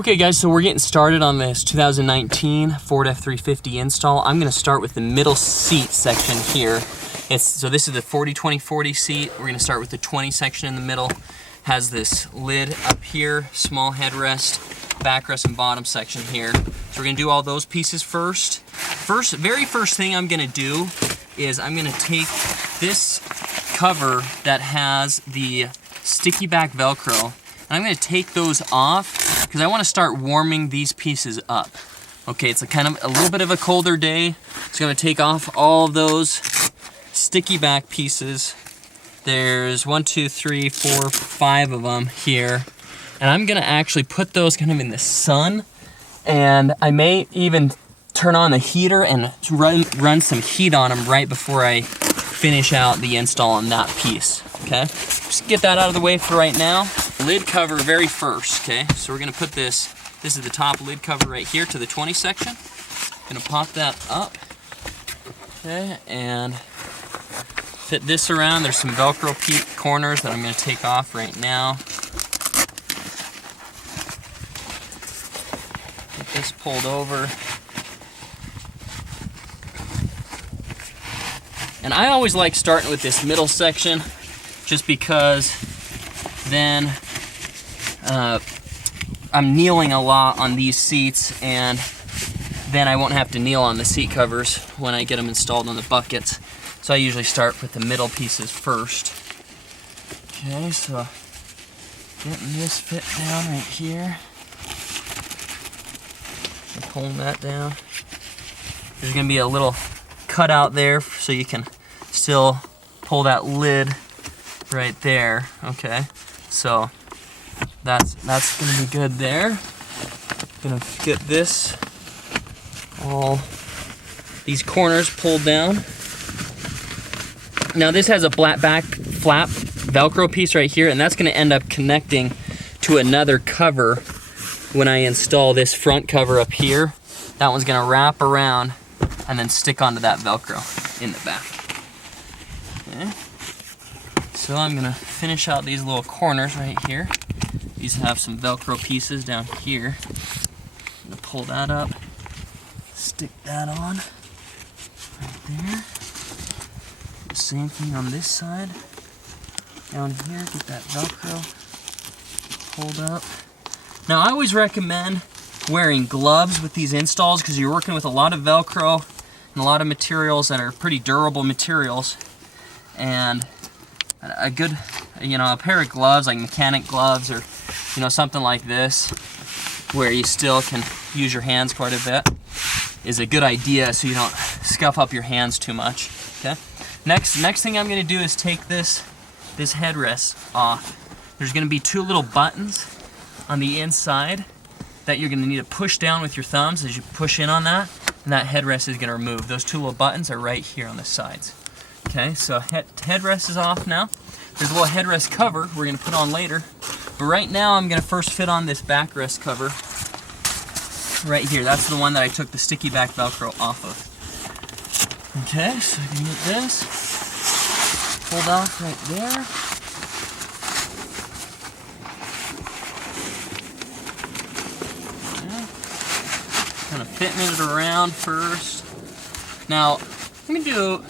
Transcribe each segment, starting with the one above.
Okay guys, so we're getting started on this 2019 Ford F350 install. I'm gonna start with the middle seat section here. So this is the 40-20-40 seat. We're gonna start with the 20 section in the middle. Has this lid up here, small headrest, backrest and bottom section here. So we're gonna do all those pieces first. Very first thing I'm gonna do is I'm gonna take this cover that has the sticky back Velcro, and I'm gonna take those off because I want to start warming these pieces up. Okay, it's a little bit of a colder day. So I'm gonna take off all of those sticky back pieces. There's 1, 2, 3, 4, 5 of them here. And I'm gonna actually put those kind of in the sun, and I may even turn on the heater and run some heat on them right before I finish out the install on that piece, okay? Just get that out of the way for right now. Lid cover very first, okay? So we're gonna put this is the top lid cover right here to the 20 section. Gonna pop that up, okay, and fit this around. There's some Velcro corners that I'm gonna take off right now. Get this pulled over. And I always like starting with this middle section just because then I'm kneeling a lot on these seats, and then I won't have to kneel on the seat covers when I get them installed on the buckets. So I usually start with the middle pieces first. Okay, so getting this fit down right here. And pulling that down. There's gonna be a little cutout there so you can still pull that lid right there, okay? So that's gonna be good there. Gonna get all these corners pulled down. Now this has a back flap Velcro piece right here, and that's gonna end up connecting to another cover when I install this front cover up here. That one's gonna wrap around and then stick onto that Velcro in the back. Okay. So I'm gonna finish out these little corners right here. These have some Velcro pieces down here. I'm gonna pull that up, stick that on right there. The same thing on this side. Down here, get that Velcro pulled up. Now I always recommend wearing gloves with these installs because you're working with a lot of Velcro and a lot of materials that are pretty durable materials. And a good, a pair of gloves, like mechanic gloves or, something like this, where you still can use your hands quite a bit, is a good idea so you don't scuff up your hands too much, okay? Next thing I'm gonna do is take this headrest off. There's gonna be 2 little buttons on the inside that you're gonna need to push down with your thumbs as you push in on that, and that headrest is gonna remove. Those 2 little buttons are right here on the sides. Okay, so headrest is off now. There's a little headrest cover we're gonna put on later. But right now I'm gonna first fit on this backrest cover right here. That's the one that I took the sticky back Velcro off of. Okay, so I can get this pulled off right there. Okay. Kind of fitting it around first. Now, let me do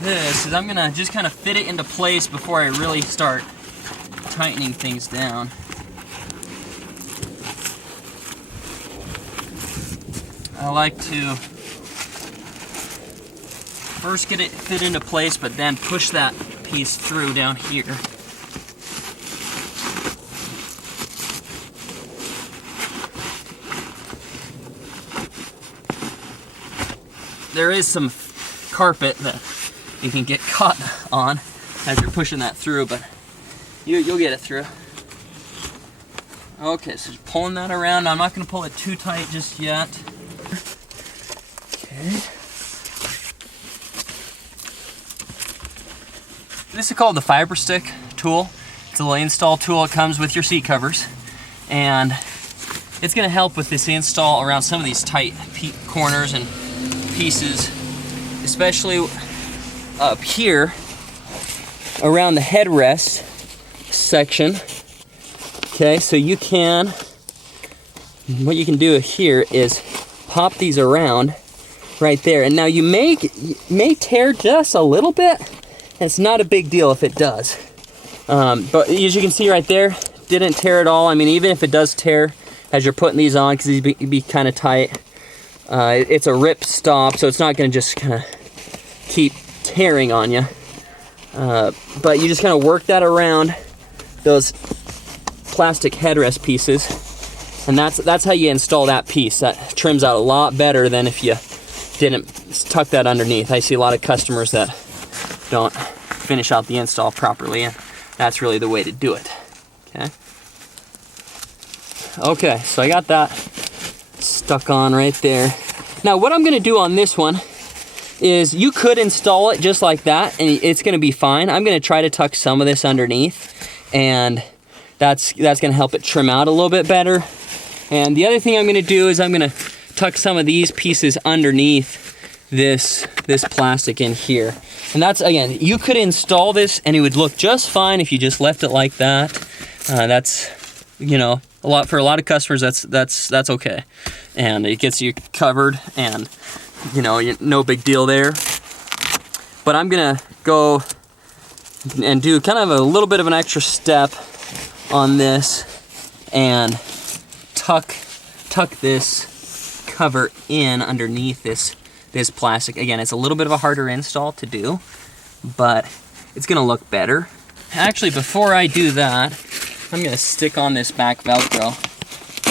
this, is I'm gonna just kind of fit it into place before I really start tightening things down. I like to first get it fit into place, but then push that piece through down here. There is some carpet that you can get caught on as you're pushing that through, but you'll get it through. Okay, so just pulling that around. Now, I'm not going to pull it too tight just yet. Okay. This is called the fiber stick tool. It's a little install tool. It comes with your seat covers, and it's going to help with this install around some of these tight corners and pieces, especially up here around the headrest section. Okay, so you can, what you can do here is pop these around right there. And now you may tear just a little bit, and it's not a big deal if it does. But as you can see right there, didn't tear at all. I mean, even if it does tear as you're putting these on, because these be kind of tight, it's a rip stop, so it's not going to just kind of keep tearing on you. But you just kind of work that around those plastic headrest pieces, and that's how you install that piece. That trims out a lot better than if you didn't tuck that underneath. I see a lot of customers that don't finish out the install properly, and that's really the way to do it. Okay, so I got that stuck on right there. Now what I'm gonna do on this one is, you could install it just like that and it's gonna be fine. I'm gonna try to tuck some of this underneath, and that's gonna help it trim out a little bit better. And the other thing I'm gonna do is I'm gonna tuck some of these pieces underneath this plastic in here. And that's, again, you could install this and it would look just fine if you just left it like that. That's, you know, for a lot of customers, that's okay. And it gets you covered, and you know, no big deal there. But I'm gonna go and do kind of a little bit of an extra step on this and tuck this cover in underneath this plastic. Again, it's a little bit of a harder install to do, but it's gonna look better. Actually, before I do that, I'm gonna stick on this back Velcro,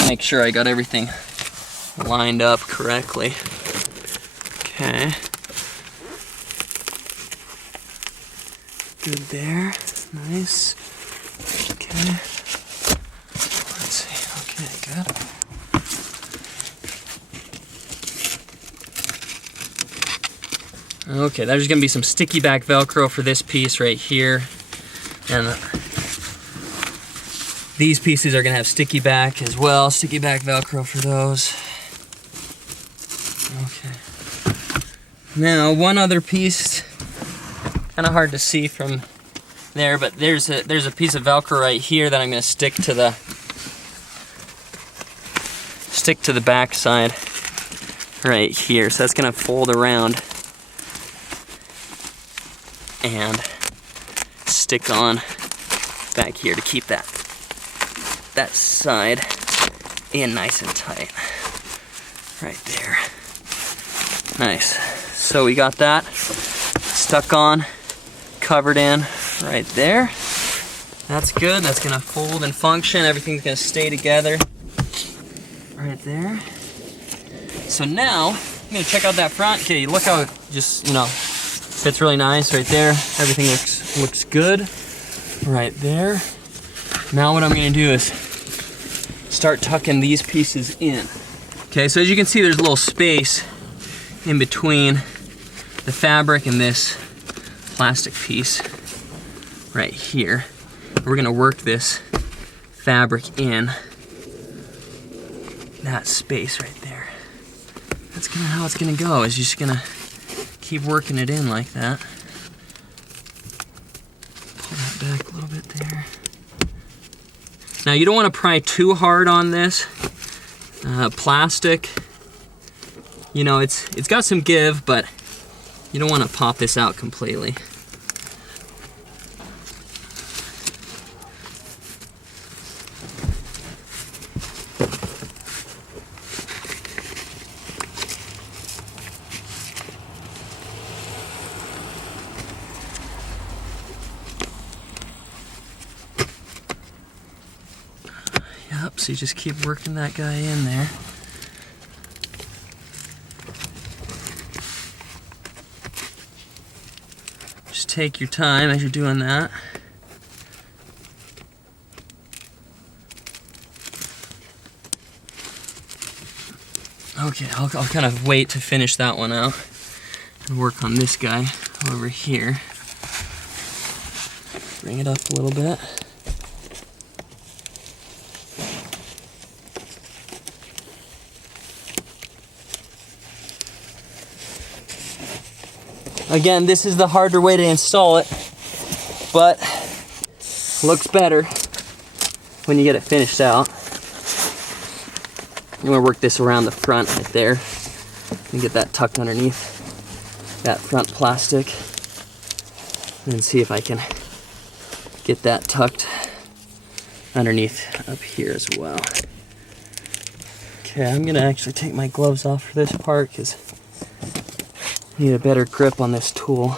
make sure I got everything lined up correctly. Okay. Good there, nice. Okay. Let's see, okay, good. Okay, there's gonna be some sticky back Velcro for this piece right here. And these pieces are gonna have sticky back as well, sticky back Velcro for those. Okay. Now, one other piece, kind of hard to see from there, but there's a piece of Velcro right here that I'm gonna stick to the back side right here. So that's gonna fold around and stick on back here to keep that side in nice and tight. Right there. Nice. So we got that stuck on, covered in right there. That's good. That's gonna fold and function. Everything's gonna stay together right there. So now I'm gonna check out that front. Okay, look how it just, you know, fits really nice right there. Everything looks good right there. Now what I'm gonna do is start tucking these pieces in. Okay, so as you can see, there's a little space in between the fabric and this plastic piece right here. We're gonna work this fabric in that space right there. That's kind of how it's gonna go, is you're just gonna keep working it in like that. Pull that back a little bit there. Now you don't want to pry too hard on this plastic. You know, it's got some give, but you don't want to pop this out completely. Yep, so you just keep working that guy in there. Just take your time as you're doing that. Okay, I'll kind of wait to finish that one out and work on this guy over here. Bring it up a little bit. Again, this is the harder way to install it, but looks better. when you get it finished out, I'm gonna work this around the front right there and get that tucked underneath that front plastic, and see if I can get that tucked underneath up here as well. Okay, I'm gonna actually take my gloves off for this part because I need a better grip on this tool.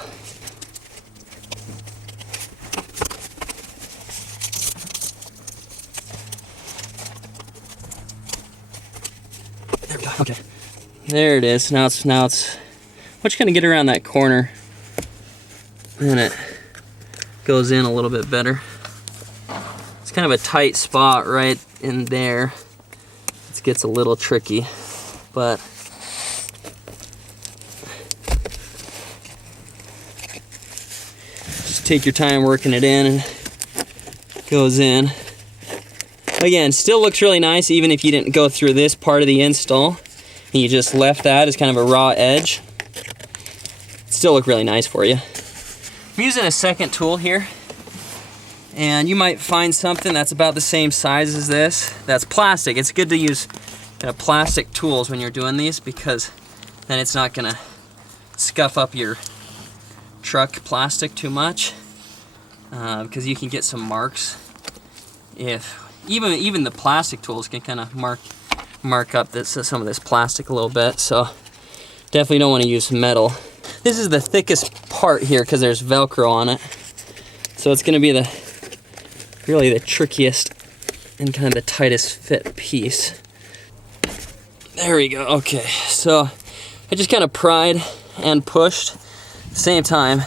There we go. Okay, there it is. Now it's just gonna get around that corner, and it goes in a little bit better. It's kind of a tight spot right in there. It gets a little tricky, but just take your time working it in, and it goes in. Again, still looks really nice even if you didn't go through this part of the install and you just left that as kind of a raw edge. It still look really nice for you. I'm using a second tool here, and you might find something that's about the same size as this that's plastic. It's good to use plastic tools when you're doing these, because then it's not gonna scuff up your truck plastic too much, because you can get some marks. If even the plastic tools can kind of mark up some of this plastic a little bit, so definitely don't want to use metal. This is the thickest part here because there's Velcro on it, so it's going to be really the trickiest and kind of the tightest fit piece. There we go. Okay, so I just kind of pried and pushed at the same time,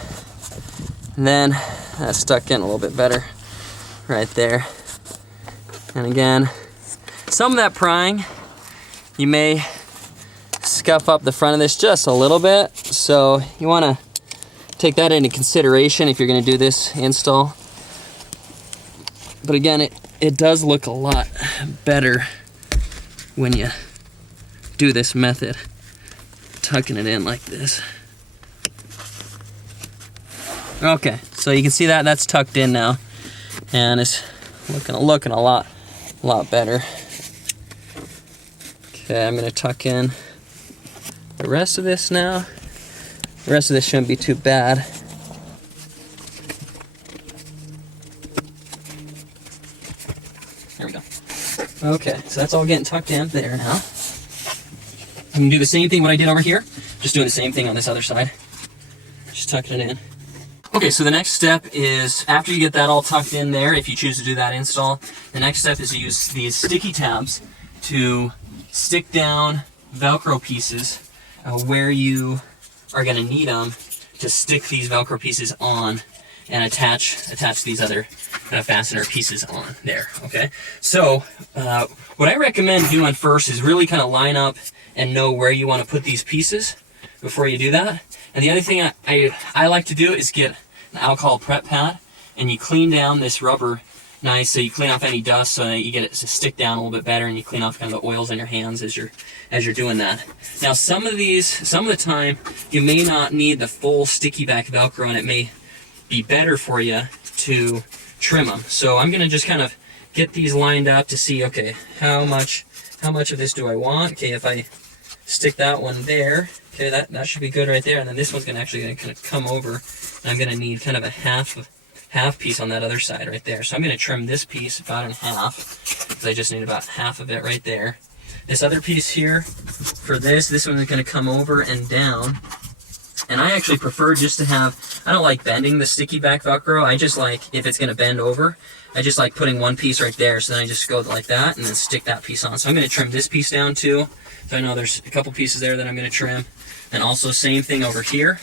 and then that stuck in a little bit better right there. And again, some of that prying, you may scuff up the front of this just a little bit, so you want to take that into consideration if you're going to do this install. But again, it does look a lot better when you do this method, tucking it in like this. Okay, so you can see that's tucked in now, and it's looking a lot better. Okay, I'm gonna tuck in the rest of this now. The rest of this shouldn't be too bad. There we go. Okay, so that's all getting tucked in there now. I'm gonna do the same thing what I did over here, just doing the same thing on this other side. Just tucking it in. Okay, so the next step is, after you get that all tucked in there, if you choose to do that install, the next step is to use these sticky tabs to stick down Velcro pieces where you are going to need them to stick these Velcro pieces on and attach these other fastener pieces on there, okay? So what I recommend doing first is really kind of line up and know where you want to put these pieces before you do that. And the other thing I like to do is get an alcohol prep pad, and you clean down this rubber nice, so you clean off any dust so that you get it to stick down a little bit better, and you clean off kind of the oils on your hands as you're doing that. Now some of the time you may not need the full sticky back Velcro, and it may be better for you to trim them. So I'm gonna just kind of get these lined up to see, okay, how much of this do I want? Okay, if I stick that one there, okay, that should be good right there, and then this one's gonna kind of come over, and I'm gonna need kind of a half piece on that other side right there. So I'm gonna trim this piece about in half, because I just need about half of it right there. This other piece here, for this one's gonna come over and down, and I actually prefer just to have, I don't like bending the sticky back Velcro. I just like, if it's gonna bend over, I just like putting one piece right there, so then I just go like that and then stick that piece on. So I'm gonna trim this piece down too. So I know there's a couple pieces there that I'm gonna trim. And also same thing over here.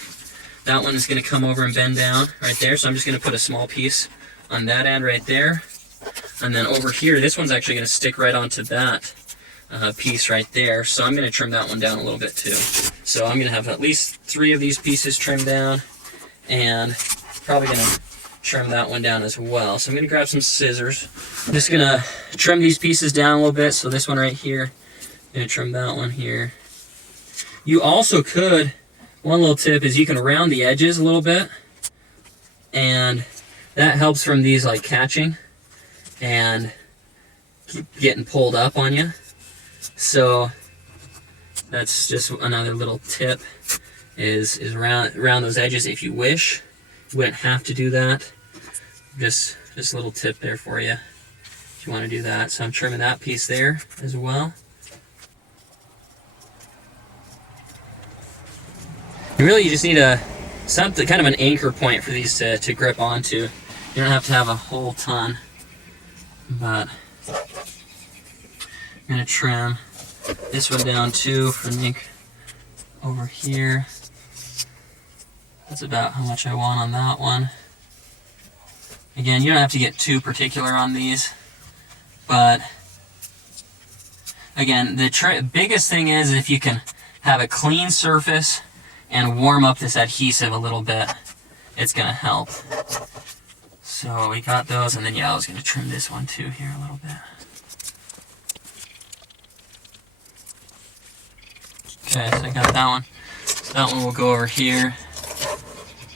That one is gonna come over and bend down right there. So I'm just gonna put a small piece on that end right there. And then over here, this one's actually gonna stick right onto that piece right there. So I'm gonna trim that one down a little bit too. So I'm gonna have at least 3 of these pieces trimmed down, and probably gonna trim that one down as well. So I'm gonna grab some scissors. I'm just gonna trim these pieces down a little bit. So this one right here, I'm gonna trim that one here. You also could, one little tip is you can round the edges a little bit, and that helps from these like catching, and keep getting pulled up on you. So that's just another little tip, is around those edges if you wish. You wouldn't have to do that. Just a little tip there for you if you want to do that. So I'm trimming that piece there as well. You just need something, kind of an anchor point for these to grip onto. You don't have to have a whole ton, but I'm gonna trim this one down too for Nick over here. That's about how much I want on that one. Again, you don't have to get too particular on these, but again, the biggest thing is if you can have a clean surface and warm up this adhesive a little bit, it's gonna help. So we got those, and then yeah, I was gonna trim this one too here a little bit. Okay, so I got that one. So that one will go over here.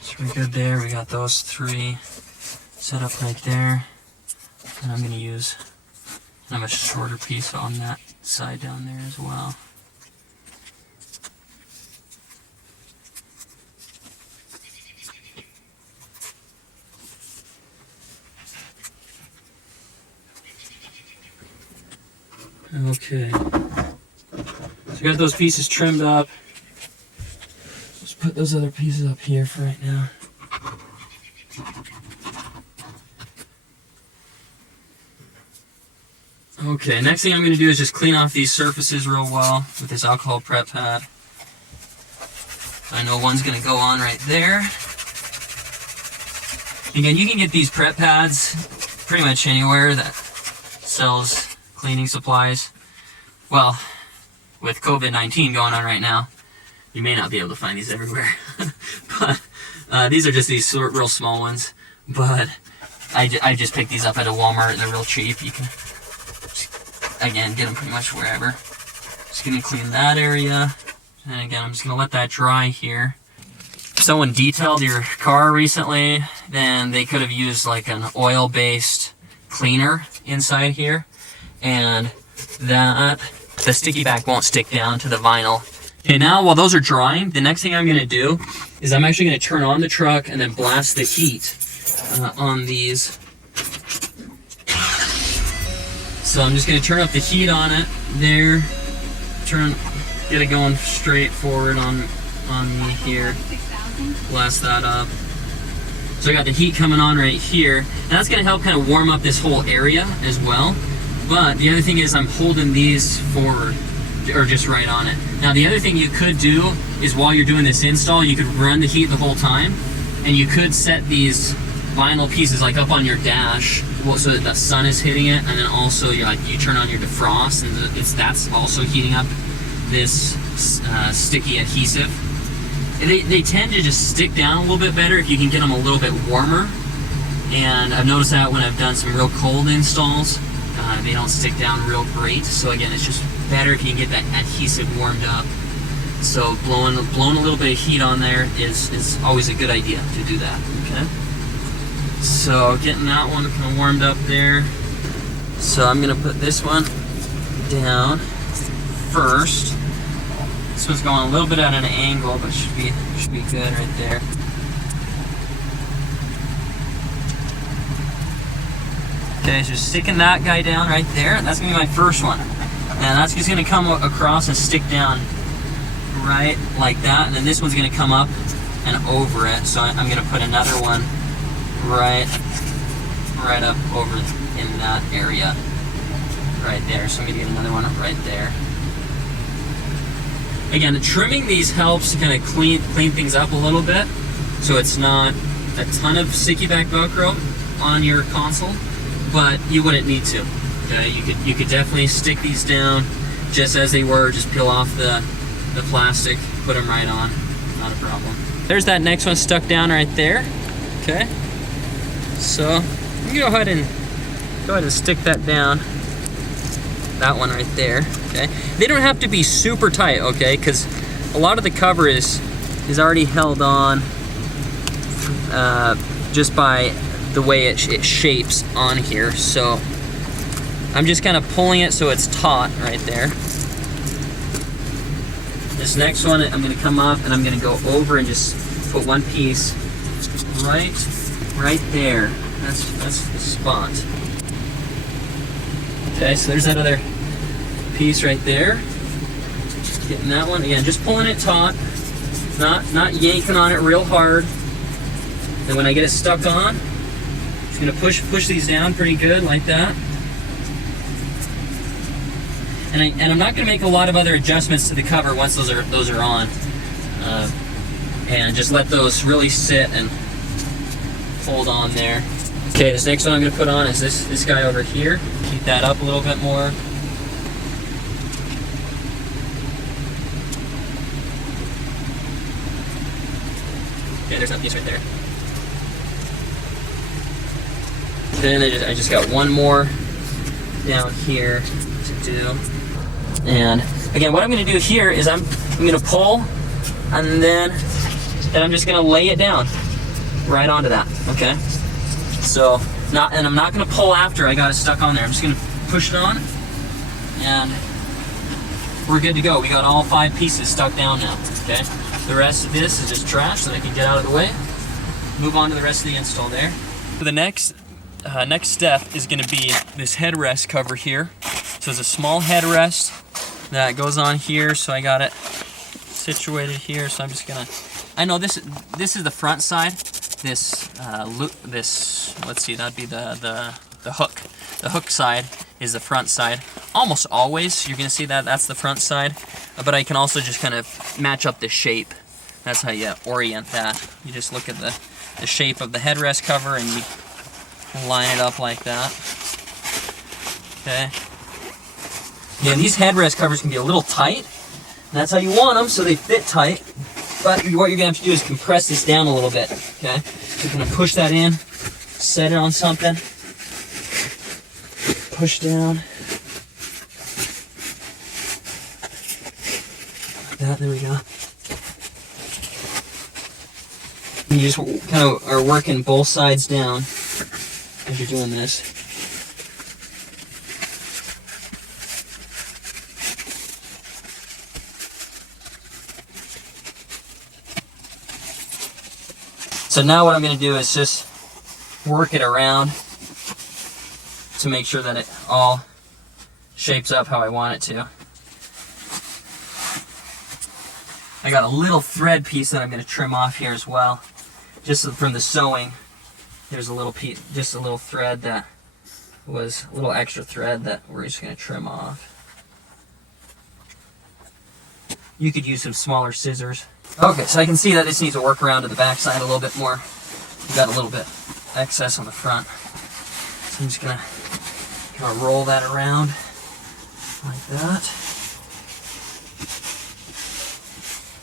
So we're good there. We got those three set up right there. And I'm gonna use kind of a shorter piece on that side down there as well. Okay, so I got those pieces trimmed up. Let's put those other pieces up here for right now. Okay, next thing I'm going to do is just clean off these surfaces real well with this alcohol prep pad. I know one's going to go on right there. Again, you can get these prep pads pretty much anywhere that sells cleaning supplies. Well, with COVID-19 going on right now, you may not be able to find these everywhere. But these are just these real small ones. But I just picked these up at a Walmart. They're real cheap. You can, again, get them pretty much wherever. Just going to clean that area. And again, I'm just going to let that dry here. If someone detailed your car recently, then they could have used like an oil-based cleaner inside here. And that the sticky back won't stick down to the vinyl. Okay, now while those are drying, the next thing I'm going to do is I'm actually going to turn on the truck and then blast the heat on these. So I'm just going to turn up the heat on it there, get it going straight forward on me here, blast that up. So I got the heat coming on right here, and that's going to help kind of warm up this whole area as well. But the other thing is I'm holding these forward, or just right on it. Now the other thing you could do is while you're doing this install, you could run the heat the whole time, and you could set these vinyl pieces like up on your dash so that the sun is hitting it, and then also you turn on your defrost, and that's also heating up this sticky adhesive. They tend to just stick down a little bit better if you can get them a little bit warmer, and I've noticed that when I've done some real cold installs. They don't stick down real great, so again, it's just better if you can get that adhesive warmed up. So blowing a little bit of heat on there is always a good idea to do that. Okay. So getting that one kind of warmed up there. So I'm gonna put this one down first. This one's going a little bit at an angle, but should be good right there. Okay, so sticking that guy down right there. That's gonna be my first one. And that's just gonna come across and stick down right like that. And then this one's gonna come up and over it. So I'm gonna put another one right up over in that area right there. So I'm gonna get another one right there. Again, trimming these helps to kind of clean things up a little bit, so it's not a ton of sticky back Velcro on your console. But you wouldn't need to. Okay, you could definitely stick these down just as they were. Just peel off the plastic, put them right on. Not a problem. There's that next one stuck down right there. Okay. So you go ahead and stick that down. That one right there. Okay. They don't have to be super tight. Okay, because a lot of the cover is already held on just by the way it shapes on here. So I'm just kind of pulling it so it's taut right there. This next one, I'm going to come up and I'm going to go over and just put one piece right there. That's the spot. Okay, so there's that other piece right there. Getting that one again, just pulling it taut, not yanking on it real hard. And when I get it stuck on, just gonna push these down pretty good like that. And I'm not gonna make a lot of other adjustments to the cover once those are on, and just let those really sit and hold on there. Okay, this next one I'm gonna put on is this guy over here. Keep that up a little bit more. Okay, there's that piece right there. Then I just got one more down here to do. And again, what I'm going to do here is I'm going to pull, and then I'm just going to lay it down right onto that. Okay. So I'm not going to pull after I got it stuck on there. I'm just going to push it on, and we're good to go. We got all 5 pieces stuck down now. Okay. The rest of this is just trash, so I can get out of the way. Move on to the rest of the install there. So the next step is going to be this headrest cover here. So it's a small headrest that goes on here. So I got it situated here. So I'm just gonna. I know this is the front side. This let's see, that'd be the hook. The hook side is the front side. Almost always you're gonna see that's the front side. But I can also just kind of match up the shape. That's how you orient that. You just look at the shape of the headrest cover and you line it up like that. Okay. Yeah, these headrest covers can be a little tight. That's how you want them, so they fit tight. But what you're gonna have to do is compress this down a little bit. Okay. So you're gonna push that in, set it on something, push down. Like that. There we go. You just kind of are working both sides down as you're doing this. So now what I'm going to do is just work it around to make sure that it all shapes up how I want it to. I got a little thread piece that I'm going to trim off here as well. Just from the sewing, there's a little piece, just a little thread that was a little extra thread that we're just going to trim off. You could use some smaller scissors. Okay, so I can see that this needs to work around to the back side a little bit more. We got a little bit excess on the front. So I'm just going to kind of roll that around like that.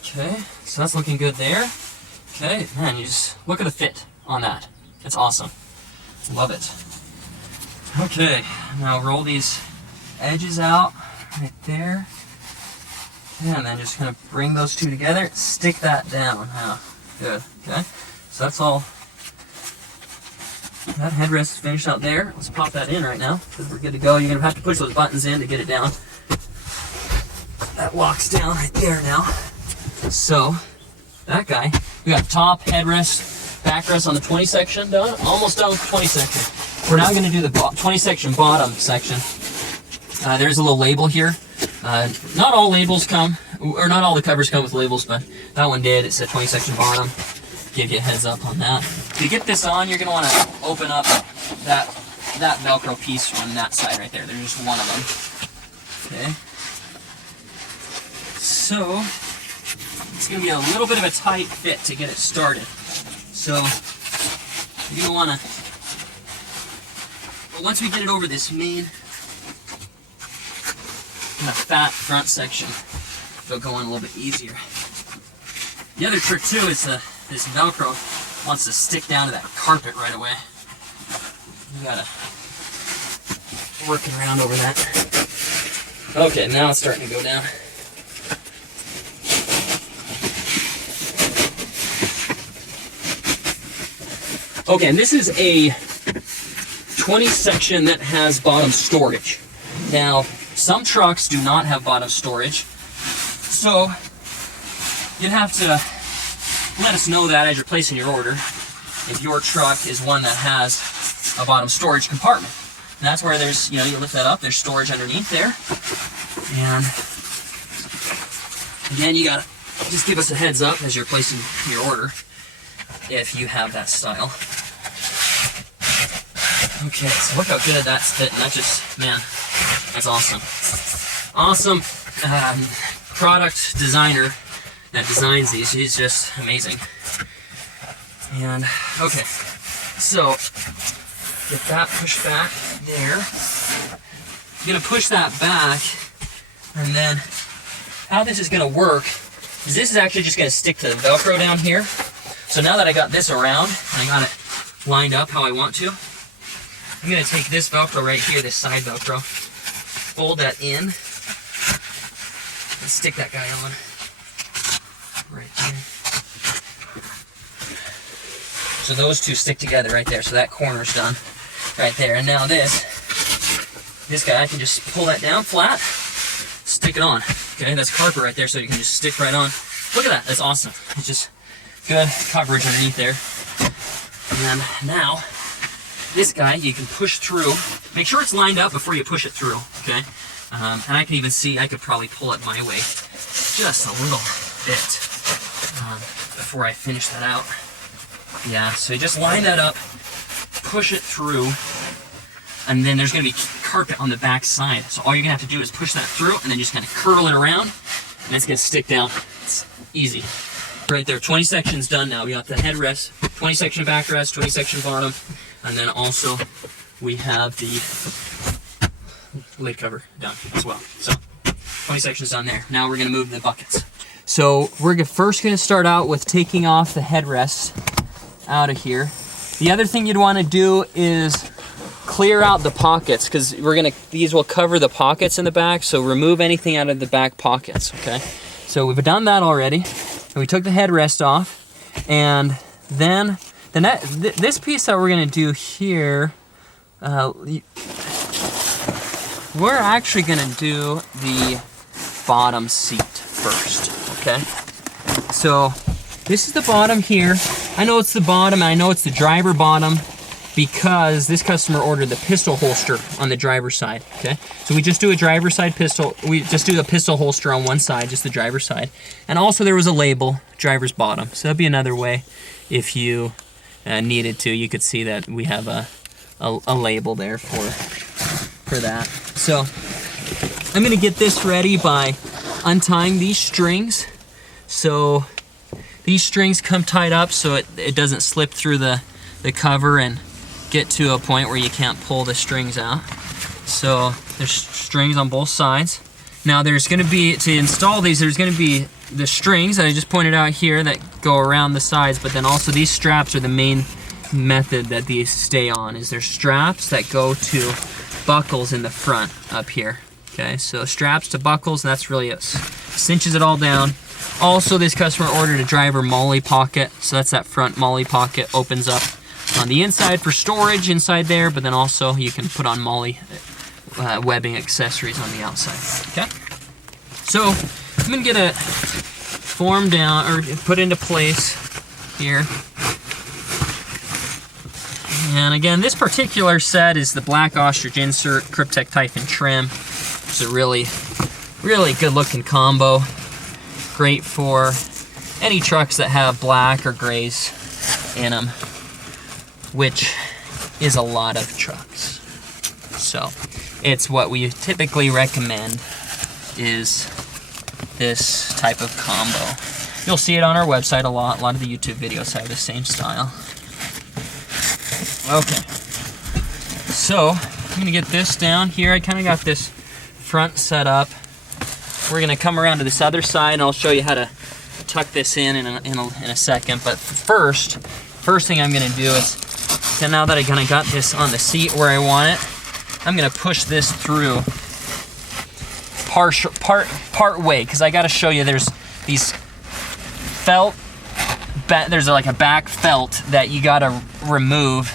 Okay, so that's looking good there. Okay, man, you just look at the fit on that. It's awesome. Love it. Okay, now roll these edges out right there. And then just kind of bring those two together, stick that down. Oh, good. Okay, so that's all. That headrest is finished out there. Let's pop that in right now because we're good to go. You're going to have to push those buttons in to get it down. That locks down right there now. So, that guy, we got top, headrest, backrest on the 20 section done. Almost done with the 20 section. We're now going to do the 20 section bottom section. There's a little label here. Not all labels come, or not all the covers come with labels, but that one did. It said 20 section bottom. Give you a heads up on that. To get this on, you're going to want to open up that Velcro piece from that side right there. There's just one of them. Okay. So, it's going to be a little bit of a tight fit to get it started. So, you're going to want to, but once we get it over this main kind of fat front section, it'll go on a little bit easier. The other trick too is this Velcro wants to stick down to that carpet right away. You gotta work it around over that. Okay, now it's starting to go down. Okay, and this is a 20 section that has bottom storage. Now, some trucks do not have bottom storage, so you'd have to let us know that as you're placing your order, if your truck is one that has a bottom storage compartment. And that's where there's, you know, you lift that up, there's storage underneath there. And again, you gotta just give us a heads up as you're placing your order if you have that style. Okay, so look how good that's fitting. That just, man, that's awesome. Awesome product designer that designs these. He's just amazing. And, okay, so get that pushed back there. You're gonna push that back, and then how this is gonna work is this is actually just gonna stick to the Velcro down here. So now that I got this around, and I got it lined up how I want to, I'm gonna take this Velcro right here, this side Velcro, fold that in, and stick that guy on right there. So those two stick together right there, so that corner's done right there. And now this guy, I can just pull that down flat, stick it on. Okay, that's carpet right there, so you can just stick right on. Look at that, that's awesome. It's just good coverage underneath there. And now, this guy, you can push through. Make sure it's lined up before you push it through, okay? And I can even see, I could probably pull it my way just a little bit before I finish that out. Yeah, so you just line that up, push it through, and then there's gonna be carpet on the back side. So all you're gonna have to do is push that through and then just kind of curl it around, and it's gonna stick down. It's easy. Right there, 20 sections done now. We got the headrest, 20 section backrest, 20 section bottom, and then also we have the lid cover done as well. So 20 sections done there. Now we're gonna move the buckets. So we're first gonna start out with taking off the headrest out of here. The other thing you'd wanna do is clear out the pockets, because these will cover the pockets in the back, so remove anything out of the back pockets, okay? So we've done that already. And we took the headrest off, and then this piece that we're gonna do here, we're actually gonna do the bottom seat first, okay? So this is the bottom here. I know it's the bottom, and I know it's the driver bottom because this customer ordered the pistol holster on the driver's side, okay? So we just do a driver's side pistol, we just do the pistol holster on one side, just the driver's side. And also there was a label, driver's bottom. So that'd be another way if you needed to. You could see that we have a label there for that. So I'm gonna get this ready by untying these strings. So these strings come tied up so it doesn't slip through the cover and get to a point where you can't pull the strings out. So there's strings on both sides. Now there's gonna be, to install these, there's gonna be the strings that I just pointed out here that go around the sides, but then also these straps are the main method that these stay on, is there's straps that go to buckles in the front up here. Okay, so straps to buckles, and that's really it. Cinches it all down. Also, this customer ordered a driver MOLLE pocket, so that's that front MOLLE pocket, opens up on the inside for storage inside there, but then also you can put on MOLLE webbing accessories on the outside, okay? So I'm gonna get a form down, or put into place here. And again, this particular set is the black Ostrich insert, Kryptek Typhon trim. It's a really, really good looking combo. Great for any trucks that have black or grays in them, which is a lot of trucks. So it's what we typically recommend, is this type of combo. You'll see it on our website a lot. A lot of the YouTube videos have the same style. Okay, so I'm gonna get this down here. I kind of got this front set up. We're gonna come around to this other side, and I'll show you how to tuck this in a second. But first thing I'm gonna do is, so now that I kind of got this on the seat where I want it, I'm gonna push this through part way, because I gotta show you there's these felt, there's like a back felt that you gotta remove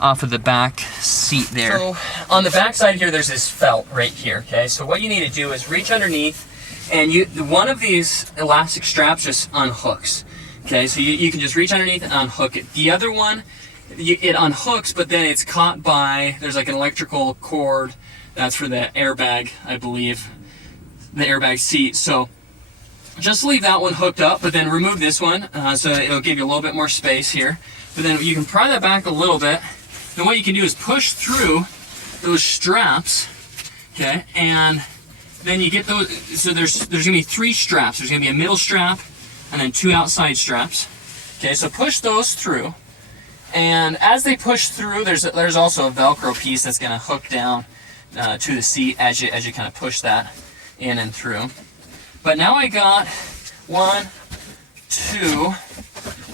off of the back seat there. So on the back side here, there's this felt right here, okay? So what you need to do is reach underneath, and one of these elastic straps just unhooks, okay? So you can just reach underneath and unhook it. The other one, it unhooks, but then it's caught by, there's like an electrical cord that's for the airbag, I believe, the airbag seat. So just leave that one hooked up, but then remove this one, so it'll give you a little bit more space here. But then you can pry that back a little bit. Then what you can do is push through those straps, okay? And then you get those, so there's gonna be 3 straps. There's gonna be a middle strap and then 2 outside straps. Okay, so push those through. And as they push through, there's also a Velcro piece that's gonna hook down to the seat as you kind of push that in and through. But now I got 1, 2,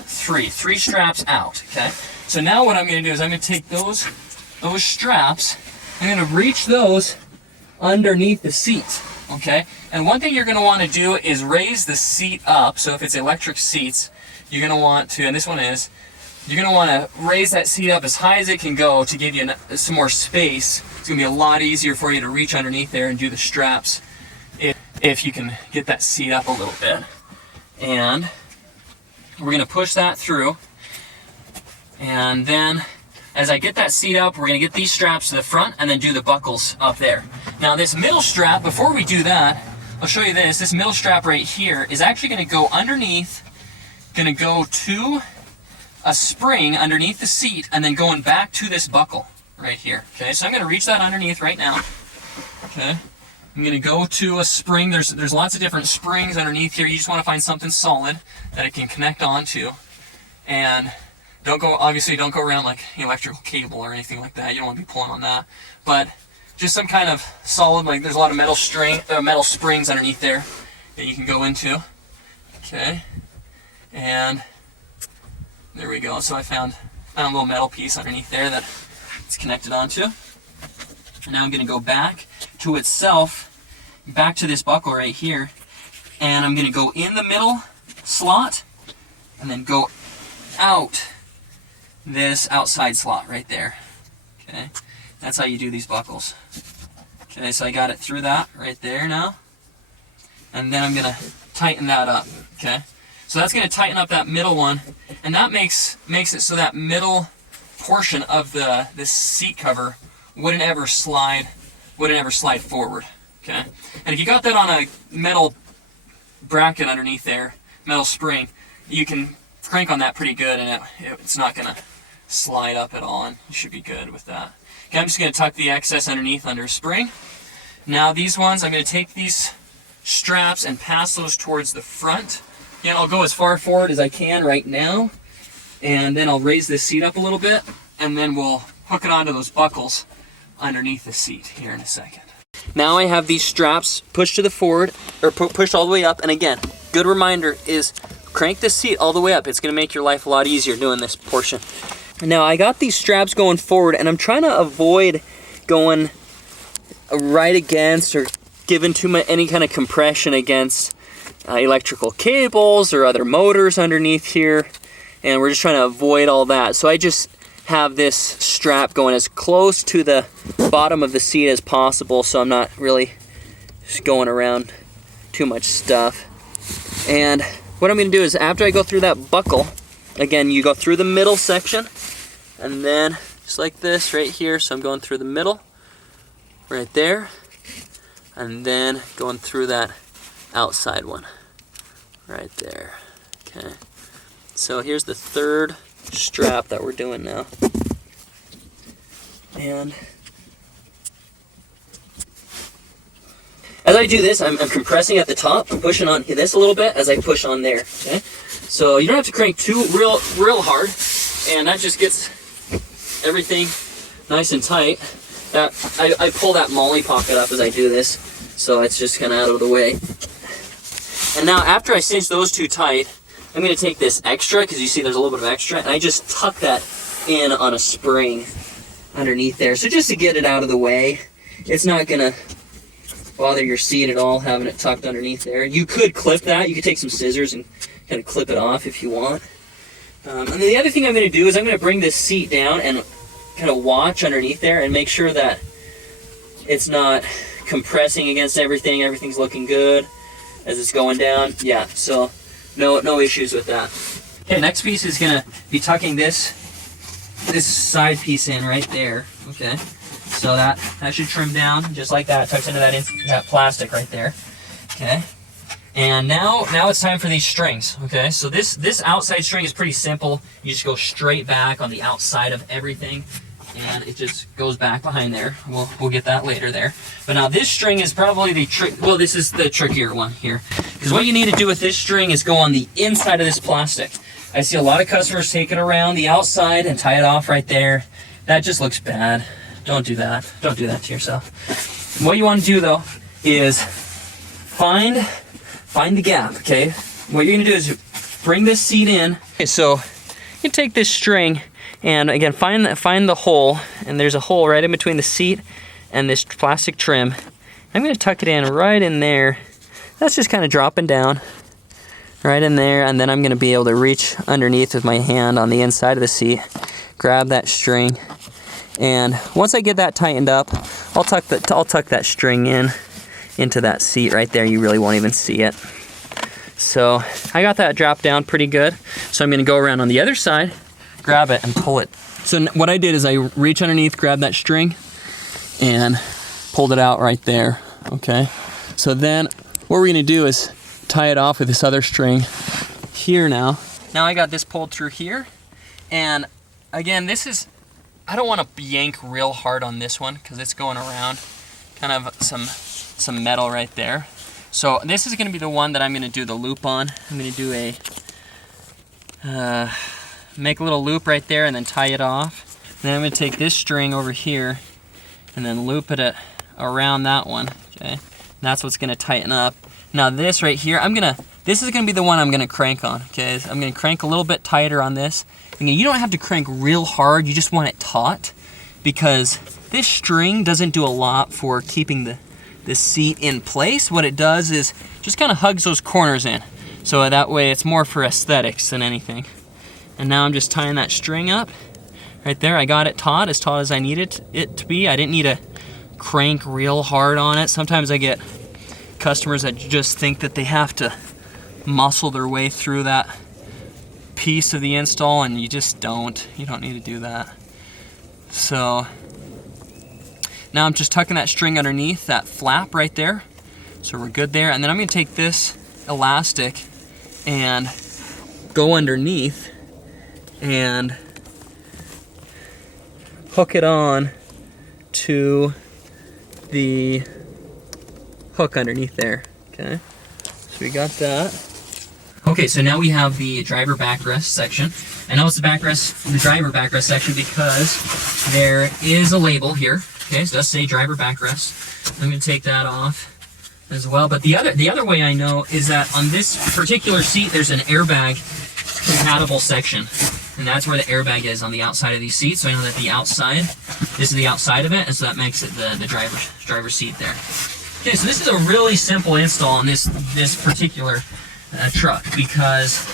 3 straps out, okay? So now what I'm gonna do is I'm gonna take those straps, I'm gonna reach those underneath the seat, okay? And one thing you're gonna wanna do is raise the seat up. So if it's electric seats, you're gonna want to, and this one is, you're gonna wanna raise that seat up as high as it can go to give you some more space. It's gonna be a lot easier for you to reach underneath there and do the straps if you can get that seat up a little bit. And we're gonna push that through. And then as I get that seat up, we're gonna get these straps to the front and then do the buckles up there. Now this middle strap, before we do that, I'll show you this. This middle strap right here is actually gonna go underneath, gonna go to a spring underneath the seat and then going back to this buckle right here. Okay, so I'm gonna reach that underneath right now. Okay, I'm gonna go to a spring. There's lots of different springs underneath here. You just wanna find something solid that it can connect onto. And obviously don't go around like electrical cable or anything like that. You don't wanna be pulling on that. But just some kind of solid, like there's a lot of metal springs underneath there that you can go into. Okay, and there we go. So I found a little metal piece underneath there that it's connected onto. And now I'm gonna go back to itself, back to this buckle right here, and I'm gonna go in the middle slot and then go out this outside slot right there. Okay, that's how you do these buckles. Okay, so I got it through that right there now, and then I'm gonna tighten that up. Okay, so that's gonna tighten up that middle one, and that makes it so that middle portion of this seat cover wouldn't ever slide forward. Okay, and if you got that on a metal bracket underneath there, metal spring, you can crank on that pretty good, and it's not gonna slide up at all, and you should be good with that. Okay, I'm just gonna tuck the excess underneath under a spring. Now these ones, I'm gonna take these straps and pass those towards the front. And I'll go as far forward as I can right now, and then I'll raise this seat up a little bit, and then we'll hook it onto those buckles underneath the seat here in a second. Now I have these straps pushed to the forward, or pushed all the way up, and again, good reminder is crank the seat all the way up. It's gonna make your life a lot easier doing this portion. Now I got these straps going forward, and I'm trying to avoid going right against or giving any kind of compression against electrical cables or other motors underneath here, and we're just trying to avoid all that. So I just have this strap going as close to the bottom of the seat as possible, so I'm not really just going around too much stuff. And what I'm going to do is, after I go through that buckle, again, you go through the middle section, and then just like this right here. So I'm going through the middle right there, and then going through that outside one right there. Okay, so here's the third strap that we're doing now, and as I do this, I'm compressing at the top. I'm pushing on this a little bit as I push on there. Okay, so you don't have to crank real hard, and that just gets everything nice and tight. I pull that MOLLE pocket up as I do this, so it's just kind of out of the way. And now after I cinch those two tight, I'm going to take this extra, because you see there's a little bit of extra, and I just tuck that in on a spring underneath there. So just to get it out of the way, it's not going to bother your seat at all having it tucked underneath there. You could clip that. You could take some scissors and kind of clip it off if you want. And then the other thing I'm going to do is I'm going to bring this seat down and kind of watch underneath there and make sure that it's not compressing against everything. Everything's looking good as it's going down. Yeah, so no issues with that. Okay, next piece is gonna be tucking this side piece in right there. Okay, so that should trim down just like that. Tucks into that plastic right there. Okay, and now it's time for these strings. Okay, so this outside string is pretty simple. You just go straight back on the outside of everything, and it just goes back behind there. We'll get that later there. But now this string is probably the trick. Well, this is the trickier one here, because what you need to do with this string is go on the inside of this plastic. I see a lot of customers take it around the outside and tie it off right there. That just looks bad. Don't do that. Don't do that to yourself. What you want to do though is find the gap. Okay, what you're gonna do is bring this seat in. Okay, so you take this string and again find the hole, and there's a hole right in between the seat and this plastic trim. I'm gonna tuck it in right in there. That's just kind of dropping down right in there, and then I'm gonna be able to reach underneath with my hand on the inside of the seat, grab that string, and once I get that tightened up, I'll tuck that string into that seat right there. You really won't even see it. So I got that dropped down pretty good. So I'm gonna go around on the other side, grab it and pull it. So what I did is I reach underneath, grab that string, and pulled it out right there. Okay. So then what we're gonna do is tie it off with this other string here now. Now I got this pulled through here, and again, I don't want to yank real hard on this one because it's going around kind of some metal right there. So this is going to be the one that I'm going to do the loop on. I'm going to do make a little loop right there and then tie it off. And then I'm going to take this string over here and then loop it around that one. Okay, and that's what's going to tighten up. Now this right here, this is gonna be the one I'm gonna crank on, okay? I'm gonna crank a little bit tighter on this. And you don't have to crank real hard, you just want it taut, because this string doesn't do a lot for keeping the seat in place. What it does is just kind of hugs those corners in. So that way it's more for aesthetics than anything. And now I'm just tying that string up. Right there, I got it taut as I needed it to be. I didn't need to crank real hard on it. Sometimes I get customers that just think that they have to muscle their way through that piece of the install, and you just don't. You don't need to do that. So now I'm just tucking that string underneath that flap right there. So we're good there. And then I'm gonna take this elastic and go underneath and hook it on to the hook underneath there. Okay, so we got that. Okay, so now we have the driver backrest section. I know it's the driver backrest section because there is a label here. Okay, so it does say driver backrest. I'm going to take that off as well. But the other way I know is that on this particular seat, there's an airbag compatible section, and that's where the airbag is on the outside of these seats. So I know that the outside, this is the outside of it, and so that makes it the driver seat there. Okay, so this is a really simple install on this particular truck, because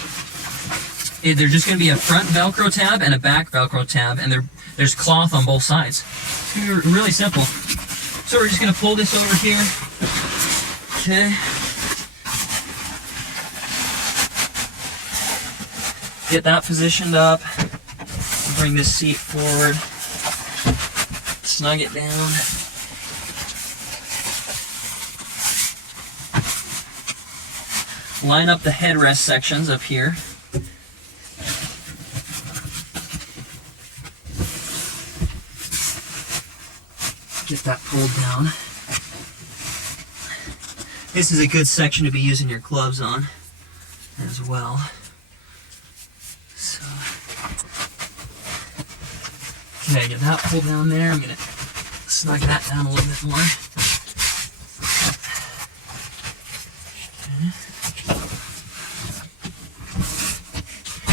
there's just going to be a front Velcro tab and a back Velcro tab, and there's cloth on both sides. It's going to be really simple. So we're just going to pull this over here. Okay. Get that positioned up. Bring this seat forward. Snug it down. Line up the headrest sections up here. Get that pulled down. This is a good section to be using your gloves on as well. So, okay, get that pulled down there. I'm gonna snug that down a little bit more.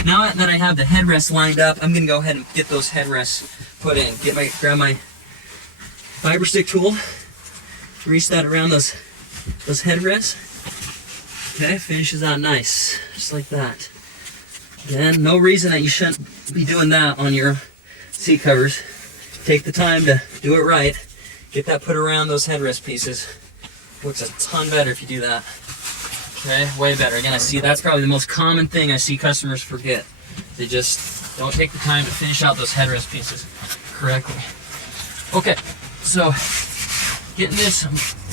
Now that I have the headrests lined up, I'm gonna go ahead and get those headrests put in. Grab my fiber stick tool, reach that around those headrests. Okay, finishes out nice, just like that. Again, no reason that you shouldn't be doing that on your seat covers. take the time to do it right. Get that put around those headrest pieces. Looks a ton better if you do that. Okay, way better. Again, I see that's probably the most common thing I see customers forget. They just don't take the time to finish out those headrest pieces correctly. Okay, so getting this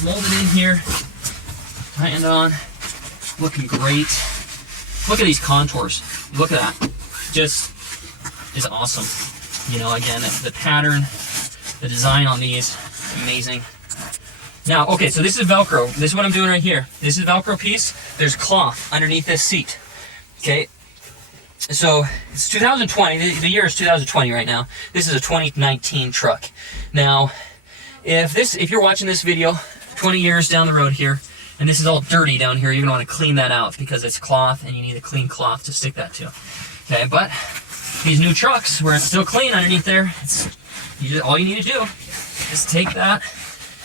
molded in here, tightened on, looking great. Look at these contours. Look at that. Just is awesome. You know, again, the pattern, the design on these, amazing. Now, okay, so this is Velcro. This is what I'm doing right here. This is Velcro piece. There's cloth underneath this seat. Okay, so it's 2020. The year is 2020 right now. This is a 2019 truck. Now, if you're watching this video 20 years down the road here, and this is all dirty down here, you're gonna want to clean that out because it's cloth, and you need a clean cloth to stick that to. Okay, but these new trucks where it's still clean underneath there, all you need to do is take that.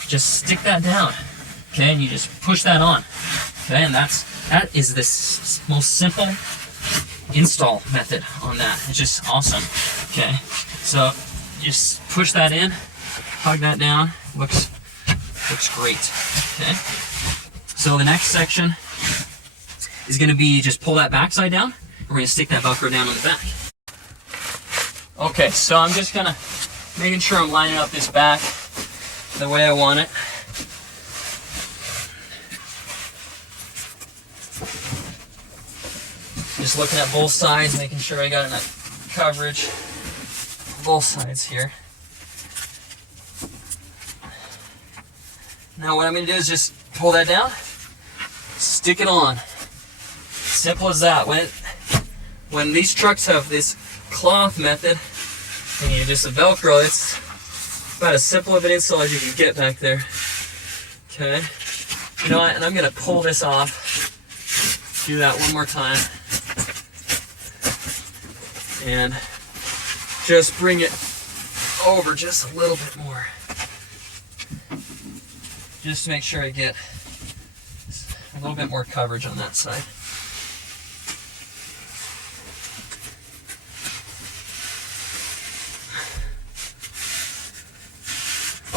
Just stick that down, okay, and you just push that on, okay, and that is the most simple install method on that. It's just awesome, okay. So just push that in, hug that down. Looks great, okay. So the next section is going to be just pull that backside down. We're going to stick that Velcro down on the back. Okay, so I'm just gonna making sure I'm lining up this back the way I want it. Just looking at both sides, making sure I got enough coverage both sides here. Now what I'm going to do is just pull that down, stick it on. Simple as that. When these trucks have this cloth method and you just Velcro, it's about as simple of an install as you can get back there. Okay. You know what? And I'm going to pull this off. Do that one more time. And just bring it over just a little bit more. Just to make sure I get a little bit more coverage on that side.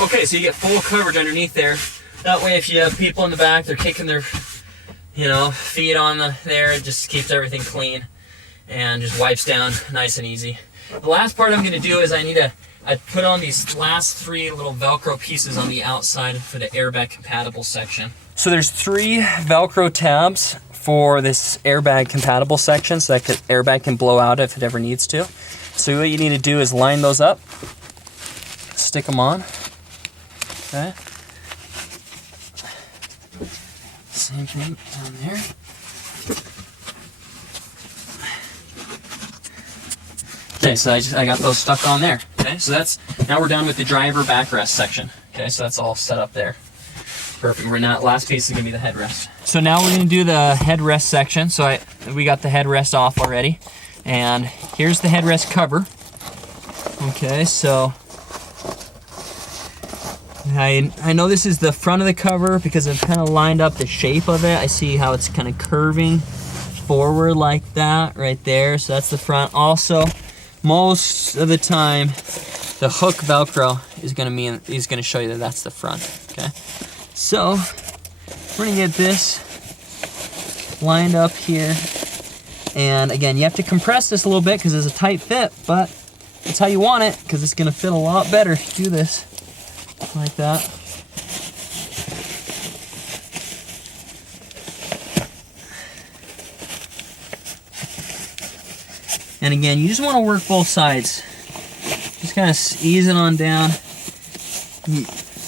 Okay, so you get full coverage underneath there. That way if you have people in the back, they're kicking their feet on there, it just keeps everything clean and just wipes down nice and easy. The last part I'm going to do is I put on these last three little Velcro pieces on the outside for the airbag compatible section. So there's 3 Velcro tabs for this airbag compatible section so that the airbag can blow out if it ever needs to. So what you need to do is line those up, stick them on. Okay. Same thing down there. Okay, so I got those stuck on there. Okay, so now we're done with the driver backrest section. Okay, so that's all set up there. Perfect. Last piece is gonna be the headrest. So now we're gonna do the headrest section. So we got the headrest off already, and here's the headrest cover. Okay, so I know this is the front of the cover because I've kind of lined up the shape of it. I see how it's kind of curving forward like that right there. So that's the front. Also, most of the time, the hook Velcro is going to show you that that's the front. Okay, so we're going to get this lined up here, and again, you have to compress this a little bit because it's a tight fit, but that's how you want it because it's going to fit a lot better if you do this like that. And again, you just want to work both sides. Just kind of ease it on down.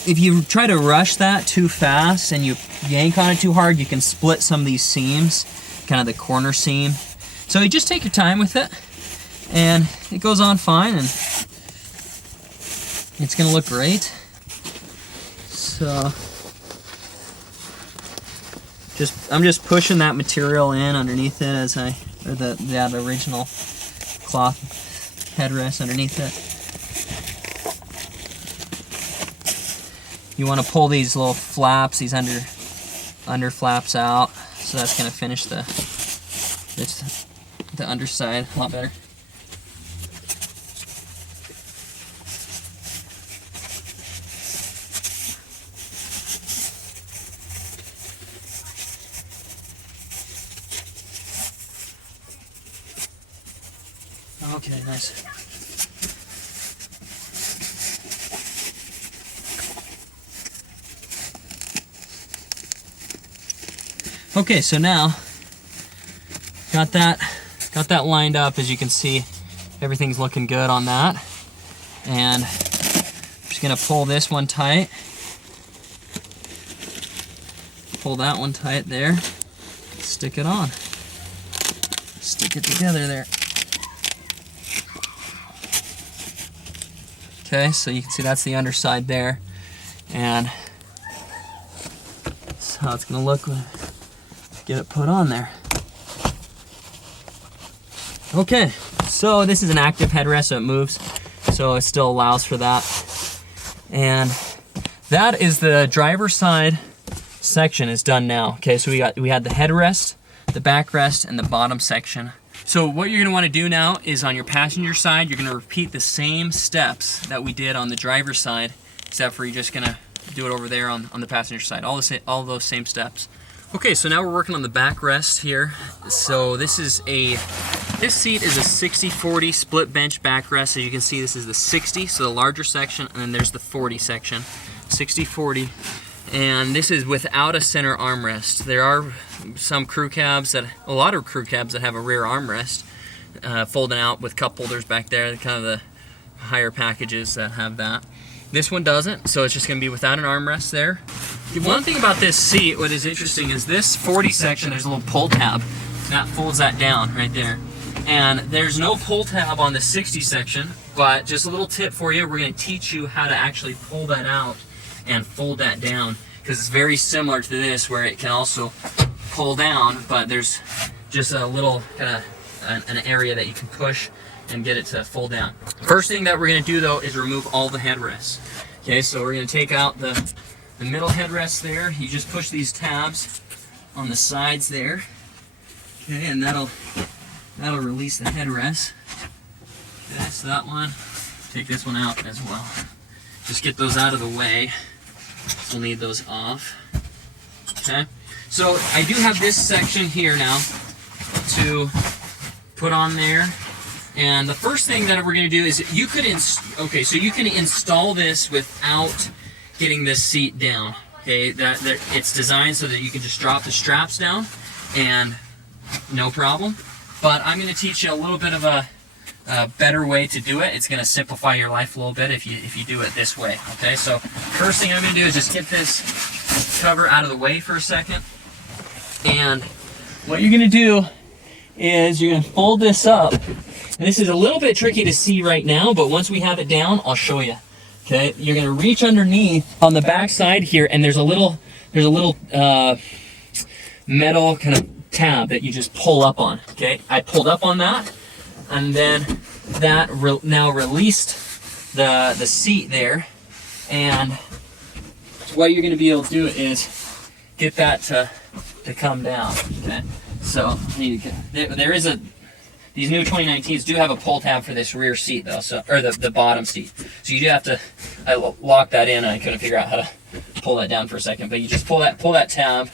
If you try to rush that too fast and you yank on it too hard, you can split some of these seams, kind of the corner seam. So you just take your time with it, and it goes on fine, and it's going to look great. So I'm just pushing that material in underneath it that original cloth headrest underneath it. You want to pull these little flaps, these under flaps out, so that's going to finish the underside a lot better. Okay, nice. Okay, so now got that lined up. As you can see, everything's looking good on that. And I'm just gonna pull this one tight. Pull that one tight there. Stick it on. Stick it together there. Okay, so you can see that's the underside there. And that's how it's gonna look when I get it put on there. Okay, so this is an active headrest, so it moves. So it still allows for that. And that is the driver's side section is done now. Okay, so we had the headrest, the backrest, and the bottom section. So what you're gonna wanna do now is on your passenger side, you're gonna repeat the same steps that we did on the driver's side, except for you're just gonna do it over there on the passenger side, all those same steps. Okay, so now we're working on the backrest here. So this seat is a 60-40 split bench backrest. So you can see this is the 60, so the larger section, and then there's the 40 section, 60-40. And this is without a center armrest. There are some crew cabs a lot of crew cabs that have a rear armrest, folding out with cup holders back there, kind of the higher packages that have that. This one doesn't, so it's just gonna be without an armrest there. One thing about this seat, what is interesting is this 40 section, there's a little pull tab that folds that down right there. And there's no pull tab on the 60 section, but just a little tip for you, we're gonna teach you how to actually pull that out and fold that down, because it's very similar to this where it can also pull down, but there's just a little kind of an area that you can push and get it to fold down. First thing that we're gonna do though is remove all the headrests. Okay, so we're gonna take out the middle headrest there. You just push these tabs on the sides there. Okay, and that'll release the headrest. Okay, so that one, take this one out as well. Just get those out of the way. We'll need those off. Okay, so I do have this section here now to put on there. And the first thing that we're going to do is you can install this without getting this seat down. Okay, it's designed so that you can just drop the straps down and no problem. But I'm going to teach you a little bit of a better way to do it. It's going to simplify your life a little bit if you do it this way. Okay, so first thing I'm going to do is just get this cover out of the way for a second. And what you're going to do is you're going to fold this up. And this is a little bit tricky to see right now, but once we have it down, I'll show you. Okay, you're gonna reach underneath on the back side here, and there's a little metal kind of tab that you just pull up on. Okay, I pulled up on that, and then that now released the seat there, and what you're gonna be able to do is get that to come down. Okay, so there is these new 2019s do have a pull tab for this rear seat though, or the bottom seat. So you do have to, I locked that in and I couldn't figure out how to pull that down for a second, but you just pull that tab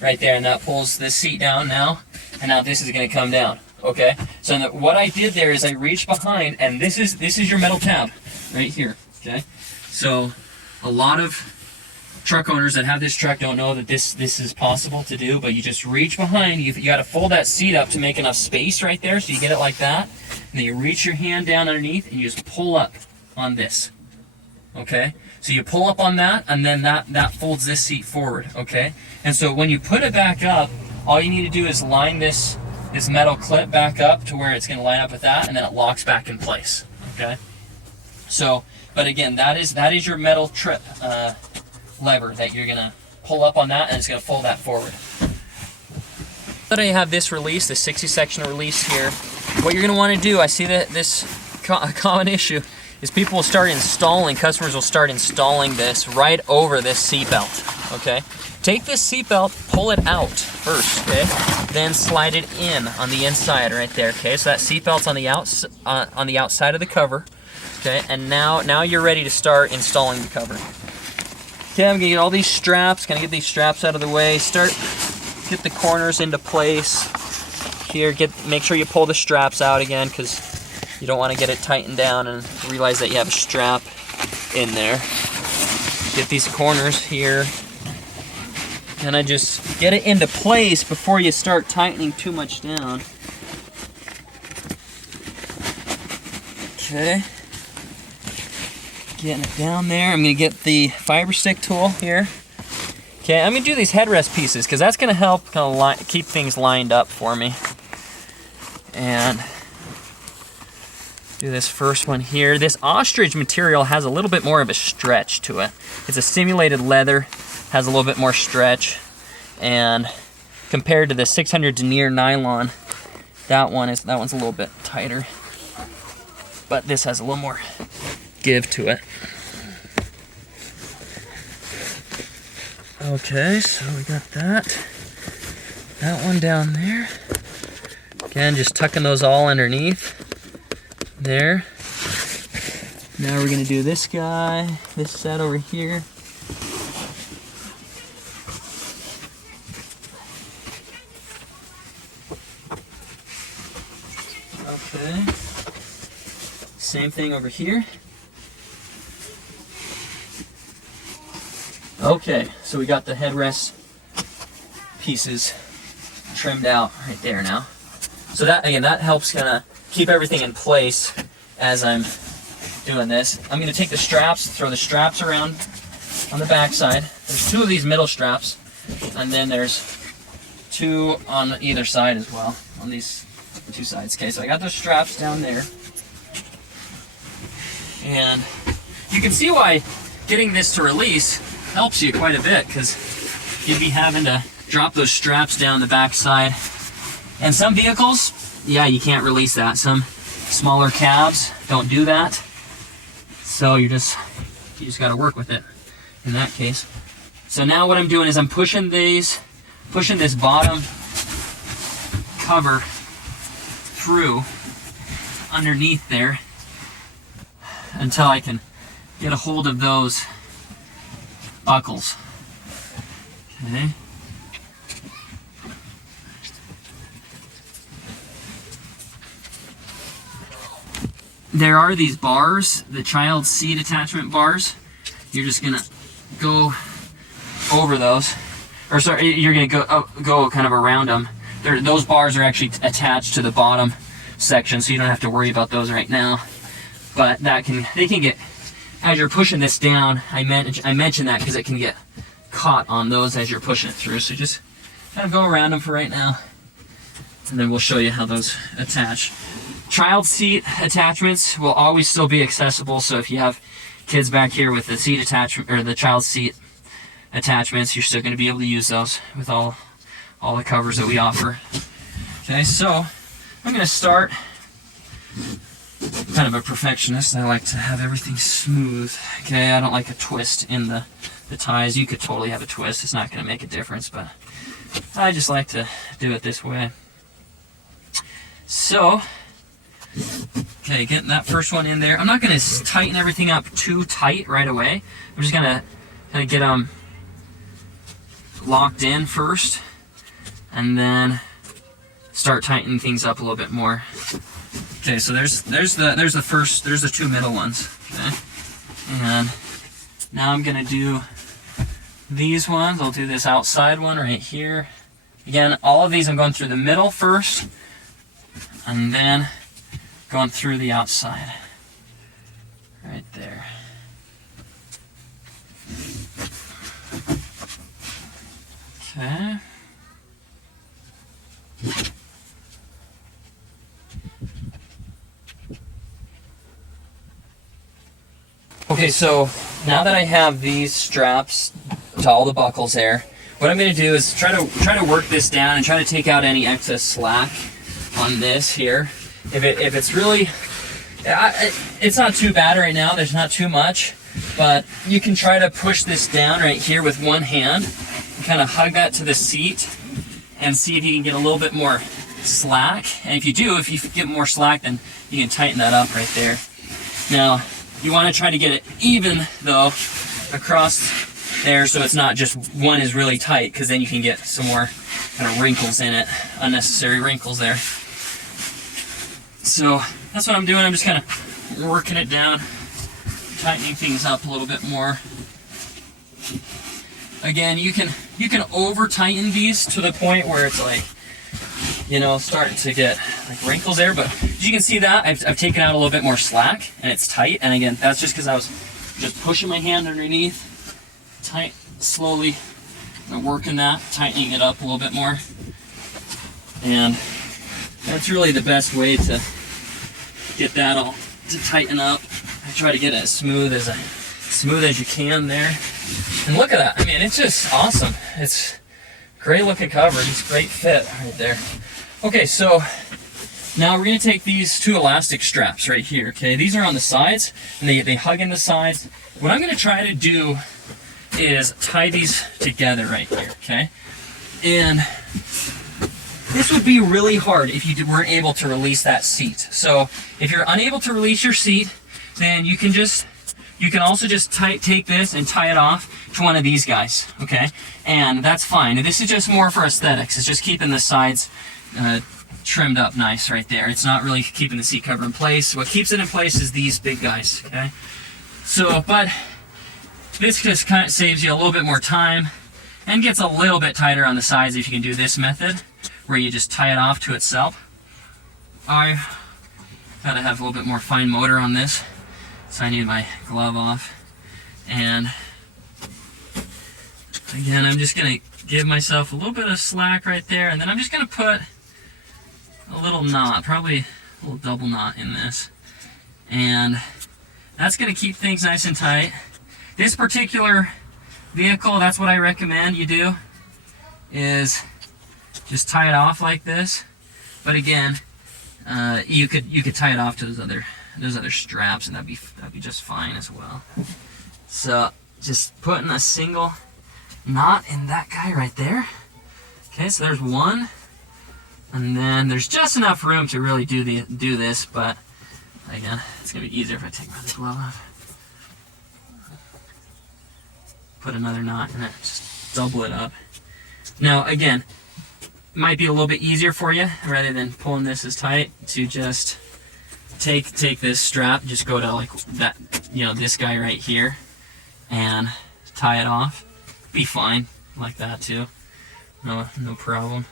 right there, and that pulls this seat down now, and now this is gonna come down, okay? So what I did there is I reached behind, and this is your metal tab right here, okay? So a lot of truck owners that have this truck don't know that this is possible to do, but you just reach behind, you got to fold that seat up to make enough space right there, so you get it like that, and then you reach your hand down underneath and you just pull up on this, okay? So you pull up on that, and then that folds this seat forward, okay? And so when you put it back up, all you need to do is line this metal clip back up to where it's going to line up with that, and then it locks back in place, okay? So, but again, that is your metal trip lever that you're gonna pull up on that, and it's gonna fold that forward. Now that I have this release, the 60 section release here, what you're gonna want to do, I see that this common issue is people will start installing, customers will start installing this right over this seat belt. Okay, take this seat belt, pull it out first, okay, then slide it in on the inside right there. Okay, so that seat belt's on the outside of the cover. Okay, and now you're ready to start installing the cover. Okay, I'm gonna get all these straps, get these straps out of the way, get the corners into place. Here, make sure you pull the straps out again, because You don't want to get it tightened down and realize that you have a strap in there. Get these corners here. And I just get it into place before you start tightening too much down. Okay. Getting it down there. I'm gonna get the fiber stick tool here. Okay, I'm gonna do these headrest pieces because that's gonna help kind of keep things lined up for me. And do this first one here. This Ostrich material has a little bit more of a stretch to it. It's a simulated leather, has a little bit more stretch, and compared to the 600 denier nylon, that one's a little bit tighter. But this has a little more give to it. Okay, so we got that one down there. Again, just tucking those all underneath there. Now we're gonna do this guy, this set over here. Okay. Same thing over here. Okay, so we got the headrest pieces trimmed out right there now. So that, again, that helps kind of keep everything in place as I'm doing this. I'm going to take the straps, throw the straps around on the back side. There's two of these middle straps, and then there's two on either side as well, on these two sides. Okay, so I got those straps down there. And you can see why getting this to release helps you quite a bit, because you'd be having to drop those straps down the back side. And some vehicles, yeah, you can't release that. Some smaller cabs don't do that. So you just got to work with it in that case. So now what I'm doing is I'm pushing this bottom cover through underneath there until I can get a hold of those buckles. Okay. There are these bars, the child seat attachment bars. You're just gonna go over those, or sorry, you're gonna go kind of around them. Those bars are actually attached to the bottom section, so you don't have to worry about those right now. But they can get, as you're pushing this down, I mentioned that because it can get caught on those as you're pushing it through. So just kind of go around them for right now, and then we'll show you how those attach. Child seat attachments will always still be accessible, so if you have kids back here with the seat attachment or the child seat attachments, you're still going to be able to use those with all the covers that we offer. Okay, so I'm going to start. I'm kind of a perfectionist. I like to have everything smooth. Okay, I don't like a twist in the ties. You could totally have a twist. It's not going to make a difference, but I just like to do it this way. So, okay, getting that first one in there. I'm not going to tighten everything up too tight right away. I'm just going to kind of get them locked in first, and then start tightening things up a little bit more. Okay, so there's the two middle ones. Okay, and now I'm gonna do these ones. I'll do this outside one right here. Again, all of these I'm going through the middle first, and then going through the outside. Right there. Okay. Okay, so now that I have these straps to all the buckles there, what I'm going to do is try to work this down and try to take out any excess slack on this here. If it's really, it's not too bad right now. There's not too much, but you can try to push this down right here with one hand and kind of hug that to the seat and see if you can get a little bit more slack. And if you get more slack, then you can tighten that up right there. Now, you want to try to get it even though across there, so it's not just one is really tight, because then you can get some more kind of wrinkles in it, unnecessary wrinkles there. So that's what I'm doing. I'm just kind of working it down, tightening things up a little bit more. Again, you can over tighten these to the point where it's like, you know, starting to get like wrinkles there, but as you can see that I've taken out a little bit more slack and it's tight. And again, that's just because I was just pushing my hand underneath, tight, slowly working that, tightening it up a little bit more. And that's really the best way to get that all to tighten up. I try to get it as smooth as you can there. And look at that. I mean, it's just awesome. It's great looking cover. It's great fit right there. Okay, so now we're going to take these two elastic straps right here. Okay, these are on the sides and they hug in the sides. What I'm going to try to do is tie these together right here. Okay, and this would be really hard if you weren't able to release that seat. So if you're unable to release your seat, then you can also just take this and tie it off to one of these guys, okay? And that's fine. And this is just more for aesthetics. It's just keeping the sides trimmed up nice right there. It's not really keeping the seat cover in place. What keeps it in place is these big guys, okay? So, but this just kind of saves you a little bit more time and gets a little bit tighter on the sides if you can do this method, where you just tie it off to itself. I gotta have a little bit more fine motor on this, so I need my glove off. And again, I'm just gonna give myself a little bit of slack right there, and then I'm just gonna put a little knot, probably a little double knot in this. And that's gonna keep things nice and tight. This particular vehicle, that's what I recommend you do, is just tie it off like this. But again, you could tie it off to those other straps, and that'd be just fine as well. So just putting a single knot in that guy right there. Okay, so there's one, and then there's just enough room to really do this. But again, it's gonna be easier if I take my other glove off. Put another knot in it, just double it up. Now again, might be a little bit easier for you, rather than pulling this as tight, to just take this strap, just go to like that, you know, this guy right here, and tie it off. Be fine like that too. No problem.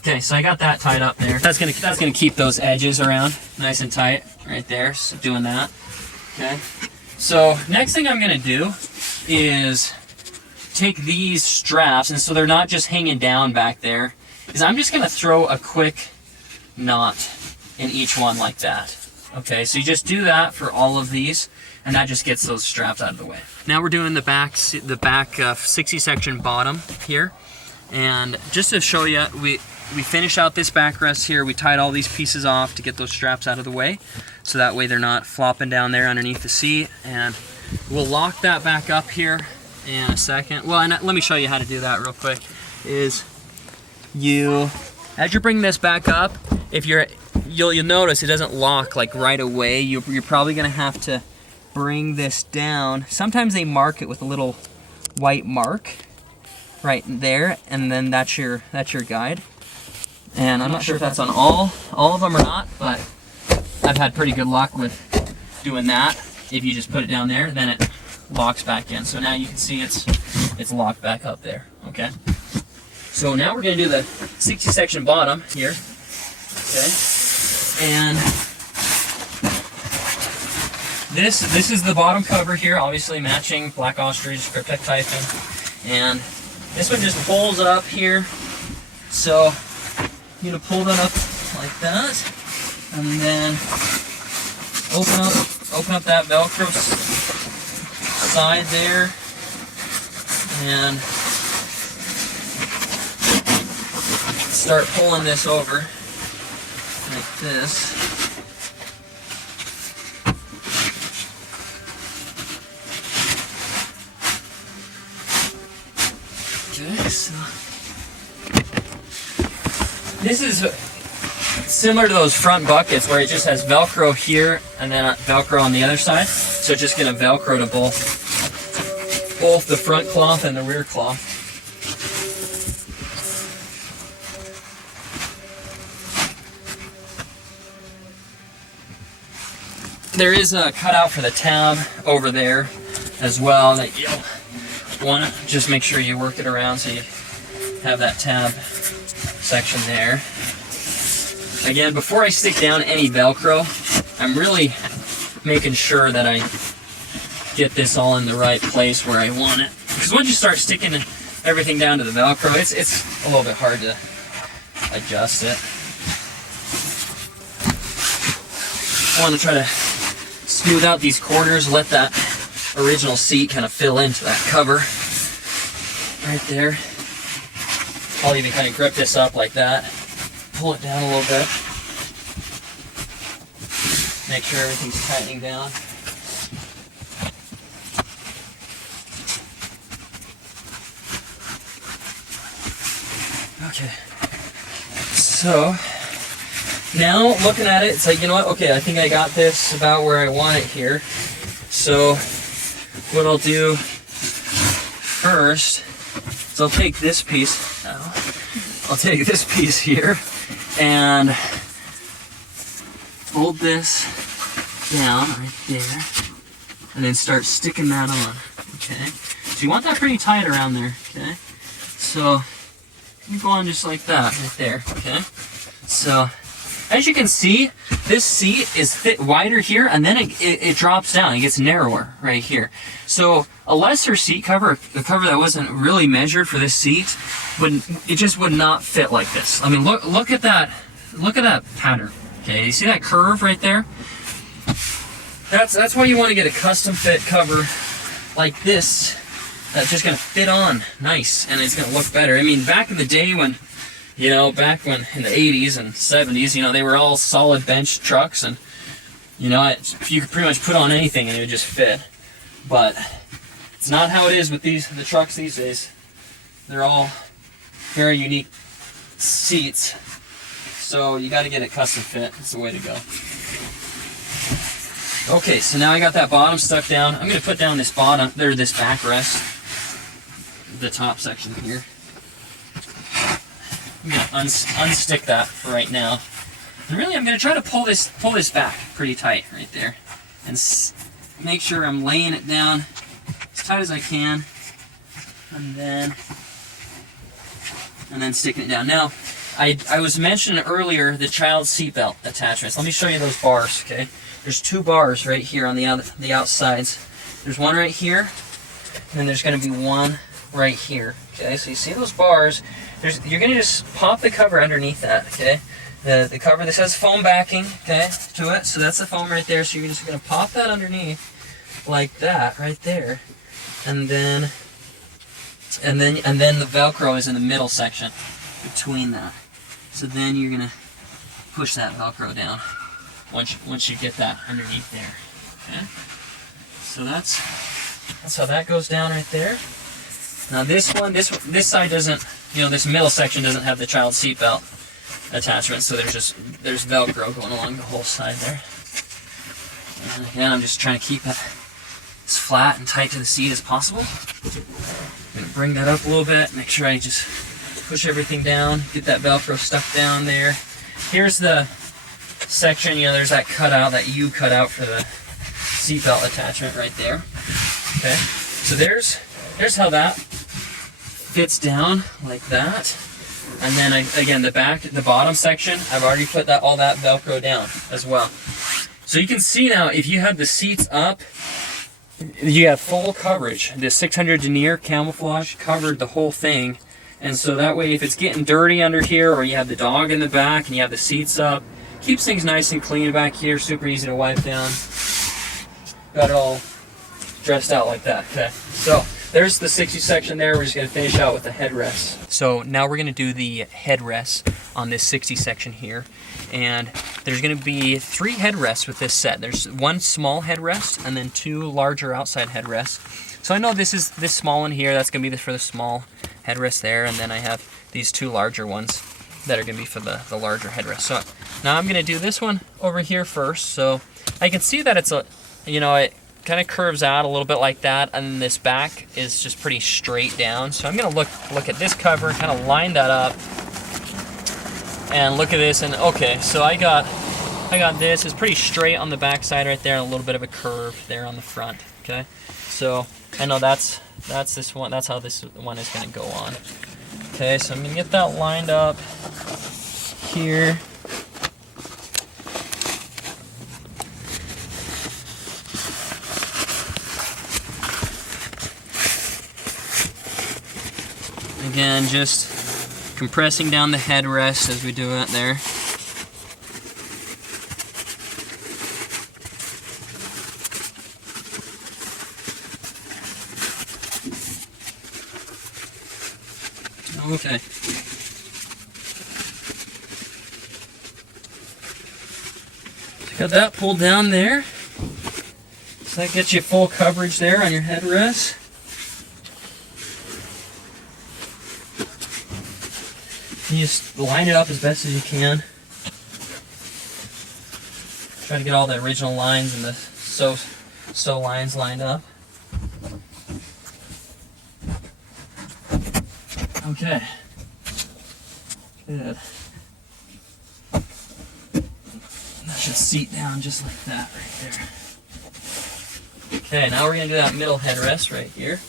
Okay, so I got that tied up there. That's gonna keep those edges around nice and tight right there. So doing that. Okay. So next thing I'm gonna do is take these straps, and so they're not just hanging down back there, is I'm just gonna throw a quick knot in each one like that. Okay, so you just do that for all of these, and that just gets those straps out of the way. Now we're doing the back 60 section bottom here, and just to show you, we finish out this backrest here. We tied all these pieces off to get those straps out of the way, so that way they're not flopping down there underneath the seat. And we'll lock that back up here in a second. Well, and let me show you how to do that real quick. Is as you're bringing this back up, you'll notice it doesn't lock like right away. You're probably gonna have to bring this down. Sometimes they mark it with a little white mark right there, and then that's your guide. And I'm not sure if that's on all of them or not, but I've had pretty good luck with doing that. If you just put it down there, then it locks back in. So now you can see it's locked back up there. Okay. So now we're gonna do the 60 section bottom here. Okay. And this is the bottom cover here, obviously matching black Ostrich, Kryptek Typhon. And this one just pulls up here. So you're gonna pull that up like that, and then open up that Velcro side there, and start pulling this over like this. Okay, so this is similar to those front buckets where it just has Velcro here and then Velcro on the other side. So it's just going to Velcro to both the front cloth and the rear cloth. there is a cutout for the tab over there as well that you'll want to just make sure you work it around so you have that tab section there. Again, before I stick down any Velcro, I'm really making sure that I get this all in the right place where I want it. Because once you start sticking everything down to the Velcro, it's a little bit hard to adjust it. I want to try to smooth out these corners, let that original seat kind of fill into that cover right there. I'll even kind of grip this up like that, pull it down a little bit, make sure everything's tightening down. Okay, so now looking at it, it's like, you know what, okay, I think I got this about where I want it here. So what I'll do first is I'll take this piece, I'll take this piece here and fold this down right there and then start sticking that on, okay? So you want that pretty tight around there, okay? So you go on just like that right there, okay? So as you can see, this seat is wider here, and then it drops down. It gets narrower right here. So a lesser seat cover, a cover that wasn't really measured for this seat, it just would not fit like this. I mean, look at that. Look at that pattern. Okay, you see that curve right there? That's why you want to get a custom fit cover like this. That's just gonna fit on nice, and it's gonna look better. I mean, back in the day when, back when in the 80s and 70s, they were all solid bench trucks, and, you could pretty much put on anything and it would just fit. But it's not how it is with the trucks these days. They're all very unique seats. So you gotta get it custom fit. It's the way to go. Okay, so now I got that bottom stuck down. I'm gonna put down this this backrest, the top section here. I'm gonna unstick that for right now. And really, I'm gonna try to pull this back pretty tight right there, and make sure I'm laying it down as tight as I can, and then sticking it down. Now, I was mentioning earlier the child seatbelt attachments. Let me show you those bars, okay? There's two bars right here on the outsides. There's one right here, and then there's going to be one right here. Okay, so you see those bars. You're going to just pop the cover underneath that. Okay, the cover that says foam backing. Okay, to it. So that's the foam right there. So you're just going to pop that underneath like that right there, and then the Velcro is in the middle section between that. So then you're going to push that Velcro down once you get that underneath there. Okay, so that's how that goes down right there. Now this side doesn't, this middle section doesn't have the child seatbelt attachment, so there's Velcro going along the whole side there. And again, I'm just trying to keep it as flat and tight to the seat as possible. I'm gonna bring that up a little bit, make sure I just push everything down, get that Velcro stuck down there. Here's the section, there's that cutout, that U cutout for the seatbelt attachment right there. Okay, so there's how that fits down like that. And then again, the bottom section, I've already put all that Velcro down as well. So you can see now, if you have the seats up, you have full coverage. The 600 denier camouflage covered the whole thing. And so that way, if it's getting dirty under here, or you have the dog in the back and you have the seats up, keeps things nice and clean back here, super easy to wipe down. Got it all dressed out like that. Okay, so there's the 60 section there. We're just gonna finish out with the headrest. So now we're gonna do the headrest on this 60 section here. And there's gonna be 3 headrests with this set. There's one small headrest and then 2 larger outside headrests. So I know this small one here, that's gonna be for the small headrest there, and then I have these 2 larger ones that are gonna be for the larger headrest. So now I'm gonna do this one over here first. So I can see that it's it kind of curves out a little bit like that, and this back is just pretty straight down. So I'm gonna look at this cover, kind of line that up, and look at this, and okay, so I got I got this. It's pretty straight on the back side right there, and a little bit of a curve there on the front. Okay, so I know that's this one. That's how this one is going to go on. Okay, so I'm going to get that lined up here. Again, just compressing down the headrest as we do it there. Okay. Got that pulled down there. So that gets you full coverage there on your headrest. You just line it up as best as you can. Try to get all the original lines and the so lines lined up. Okay. Good. That should seat down just like that right there. Okay, now we're going to do that middle headrest right here.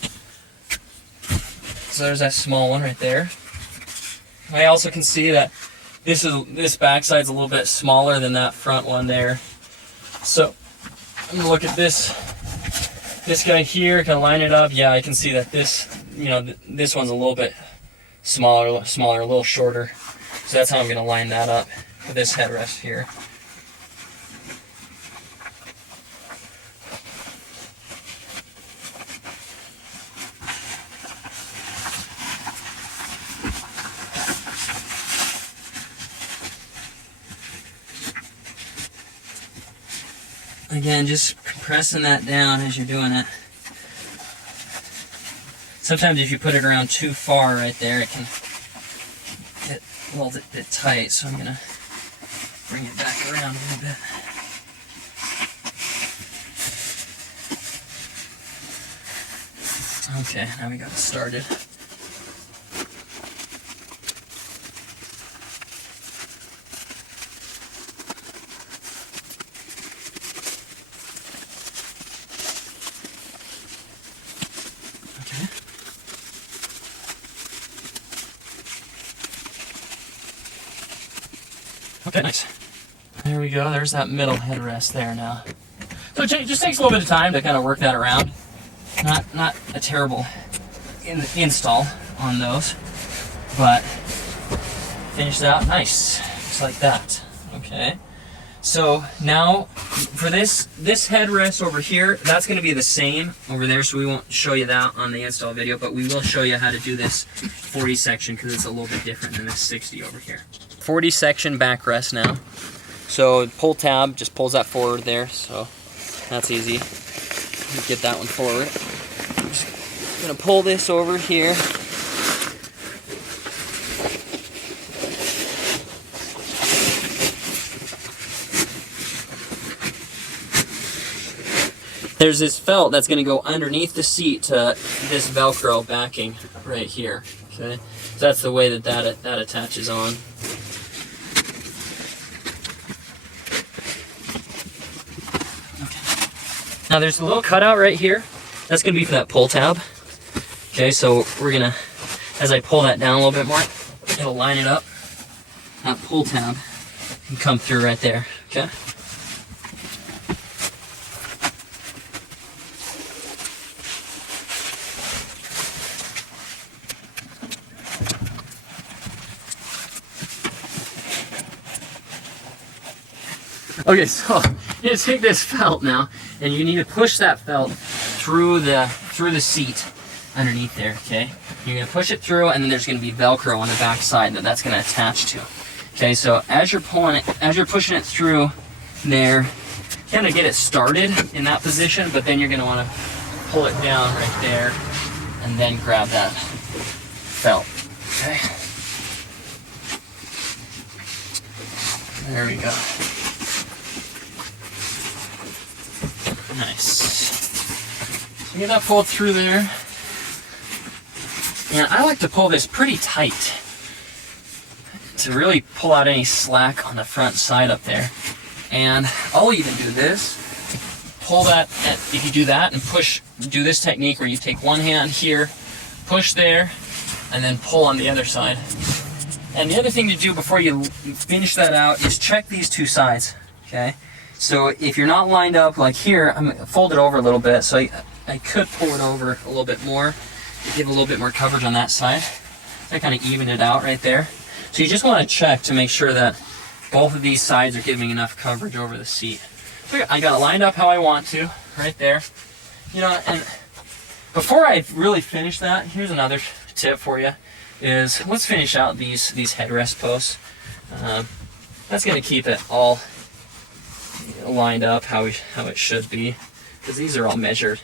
So there's that small one right there. I also can see that this backside's a little bit smaller than that front one there. So I'm gonna look at this guy here, kind of line it up. Yeah, I can see that this one's a little bit smaller, a little shorter. So that's how I'm gonna line that up for this headrest here. Again, just compressing that down as you're doing it. Sometimes if you put it around too far right there, it can get a little bit tight, so I'm going to bring it back around a little bit. Okay, now we got it started. Okay, nice. There we go. There's that middle headrest there now. So it just takes a little bit of time to kind of work that around. Not a terrible install on those, but finished out nice, just like that. Okay. So now for this headrest over here, that's going to be the same over there, so we won't show you that on the install video, but we will show you how to do this 40 section because it's a little bit different than this 60 over here. 40 section backrest now. So pull tab just pulls that forward there, so that's easy. Get that one forward. I'm just gonna pull this over here. There's this felt that's gonna go underneath the seat to this Velcro backing right here. Okay, so that's the way that attaches on. Now there's a little cutout right here. That's gonna be for that pull tab. Okay, so we're gonna, as I pull that down a little bit more, it'll line it up. That pull tab can come through right there, okay? Okay, so you take this felt now, and you need to push that felt through the seat underneath there. Okay, you're gonna push it through, and then there's gonna be Velcro on the back side that's gonna attach to. Okay, so as you're pushing it through there, kind of get it started in that position, but then you're gonna want to pull it down right there, and then grab that felt. Okay, there we go. Nice. So get that pulled through there. And I like to pull this pretty tight to really pull out any slack on the front side up there. And I'll even do this. Pull that, if you do that and push, do this technique where you take one hand here, push there, and then pull on the other side. And the other thing to do before you finish that out is check these two sides, okay? So if you're not lined up like here, I'm gonna fold it over a little bit, so I could pull it over a little bit more to give a little bit more coverage on that side. So I kind of even it out right there. So you just want to check to make sure that both of these sides are giving enough coverage over the seat. So I got it lined up how I want to, right there. You know, and before I really finish that, here's another tip for you, is let's finish out these headrest posts. That's going to keep it all lined up how it should be, because these are all measured,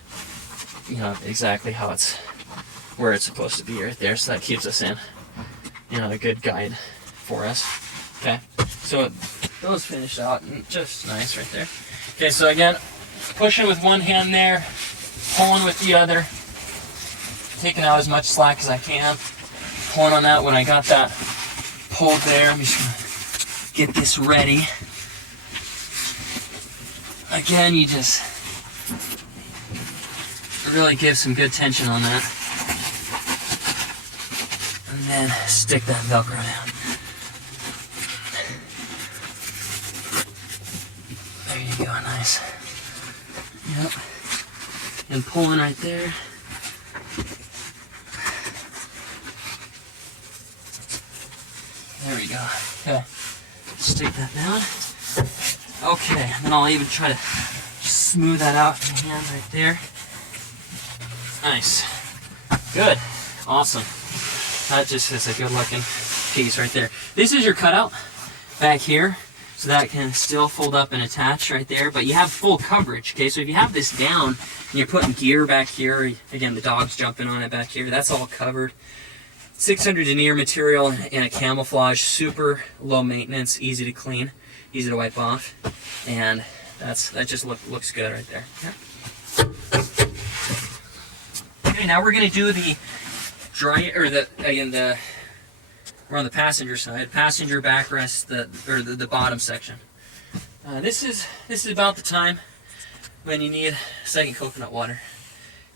you know, exactly how it's, where it's supposed to be right there. So that keeps us in, you know, a good guide for us. Okay, so those finished out and just nice right there. Okay, so again, pushing with one hand there, pulling with the other, taking out as much slack as I can, pulling on that when I got that pulled there. I'm just gonna get this ready. Again, you just really give some good tension on that. And then stick that Velcro down. There you go, nice. Yep. And pulling right there. There we go. Okay. Stick that down. Okay, and then I'll even try to smooth that out in the hand right there. Nice. Good. Awesome. That just is a good looking piece right there. This is your cutout back here, so that can still fold up and attach right there, but you have full coverage, okay? So if you have this down and you're putting gear back here, again, the dog's jumping on it back here, that's all covered. 600 denier material and a camouflage, super low maintenance, easy to clean, easy to wipe off, and that just looks good right there. Yeah. Okay, now we're gonna do the dry, or we're on the passenger side, passenger backrest, the bottom section. This is about the time when you need second coconut water.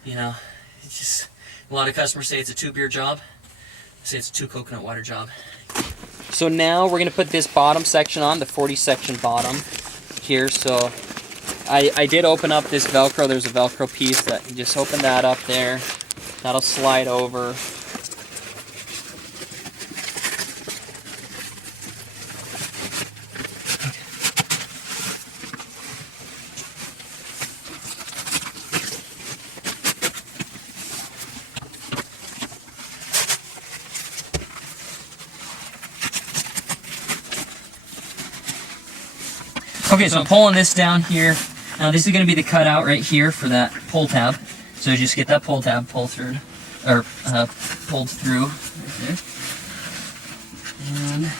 You know, it's just, a lot of customers say it's a 2 beer job. I say it's a 2 coconut water job. So now we're gonna put this bottom section on, the 40 section bottom here. So I did open up this Velcro. There's a Velcro piece that you just open that up there. That'll slide over. Okay, so I'm pulling this down here. Now this is going to be the cutout right here for that pull tab. So just get that pull tab pulled through right there. And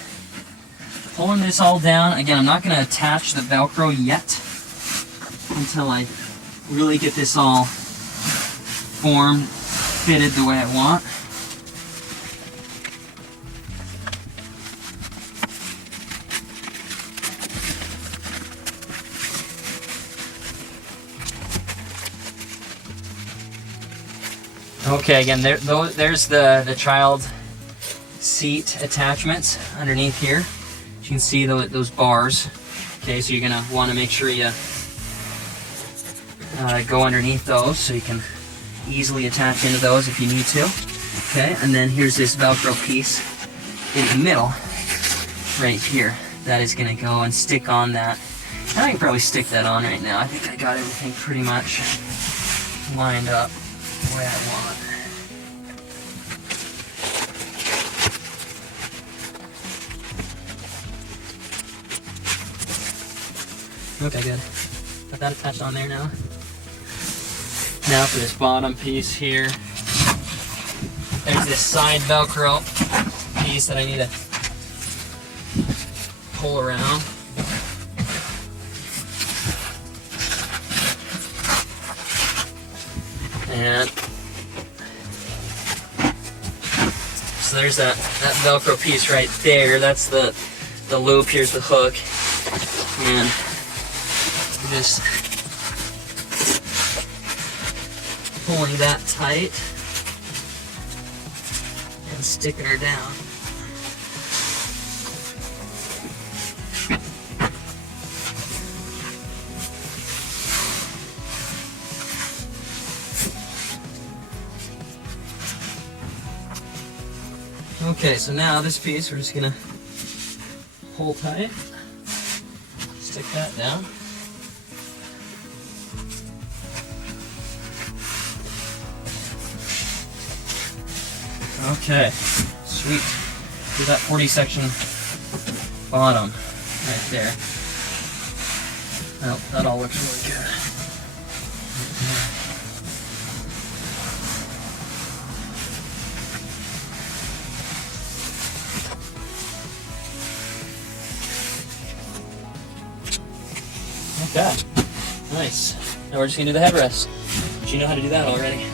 pulling this all down. Again, I'm not going to attach the Velcro yet until I really get this all formed, fitted the way I want. Okay, again, there's the child seat attachments underneath here. You can see those bars. Okay, so you're gonna want to make sure you go underneath those so you can easily attach into those if you need to. Okay, and then here's this Velcro piece in the middle, right here. That is gonna go and stick on that. And I can probably stick that on right now. I think I got everything pretty much lined up the way I want. Okay, good. Got that attached on there now. Now for this bottom piece here, there's this side Velcro piece that I need to pull around. And so there's that Velcro piece right there. That's the loop. Here's the hook. And just pulling that tight and sticking her down. Okay, so now this piece we're just gonna hold tight, stick that down. Okay, sweet. Do that 40 section bottom right there. Oh, that all looks really good. Okay, nice. Now we're just gonna do the headrest. But you know how to do that already.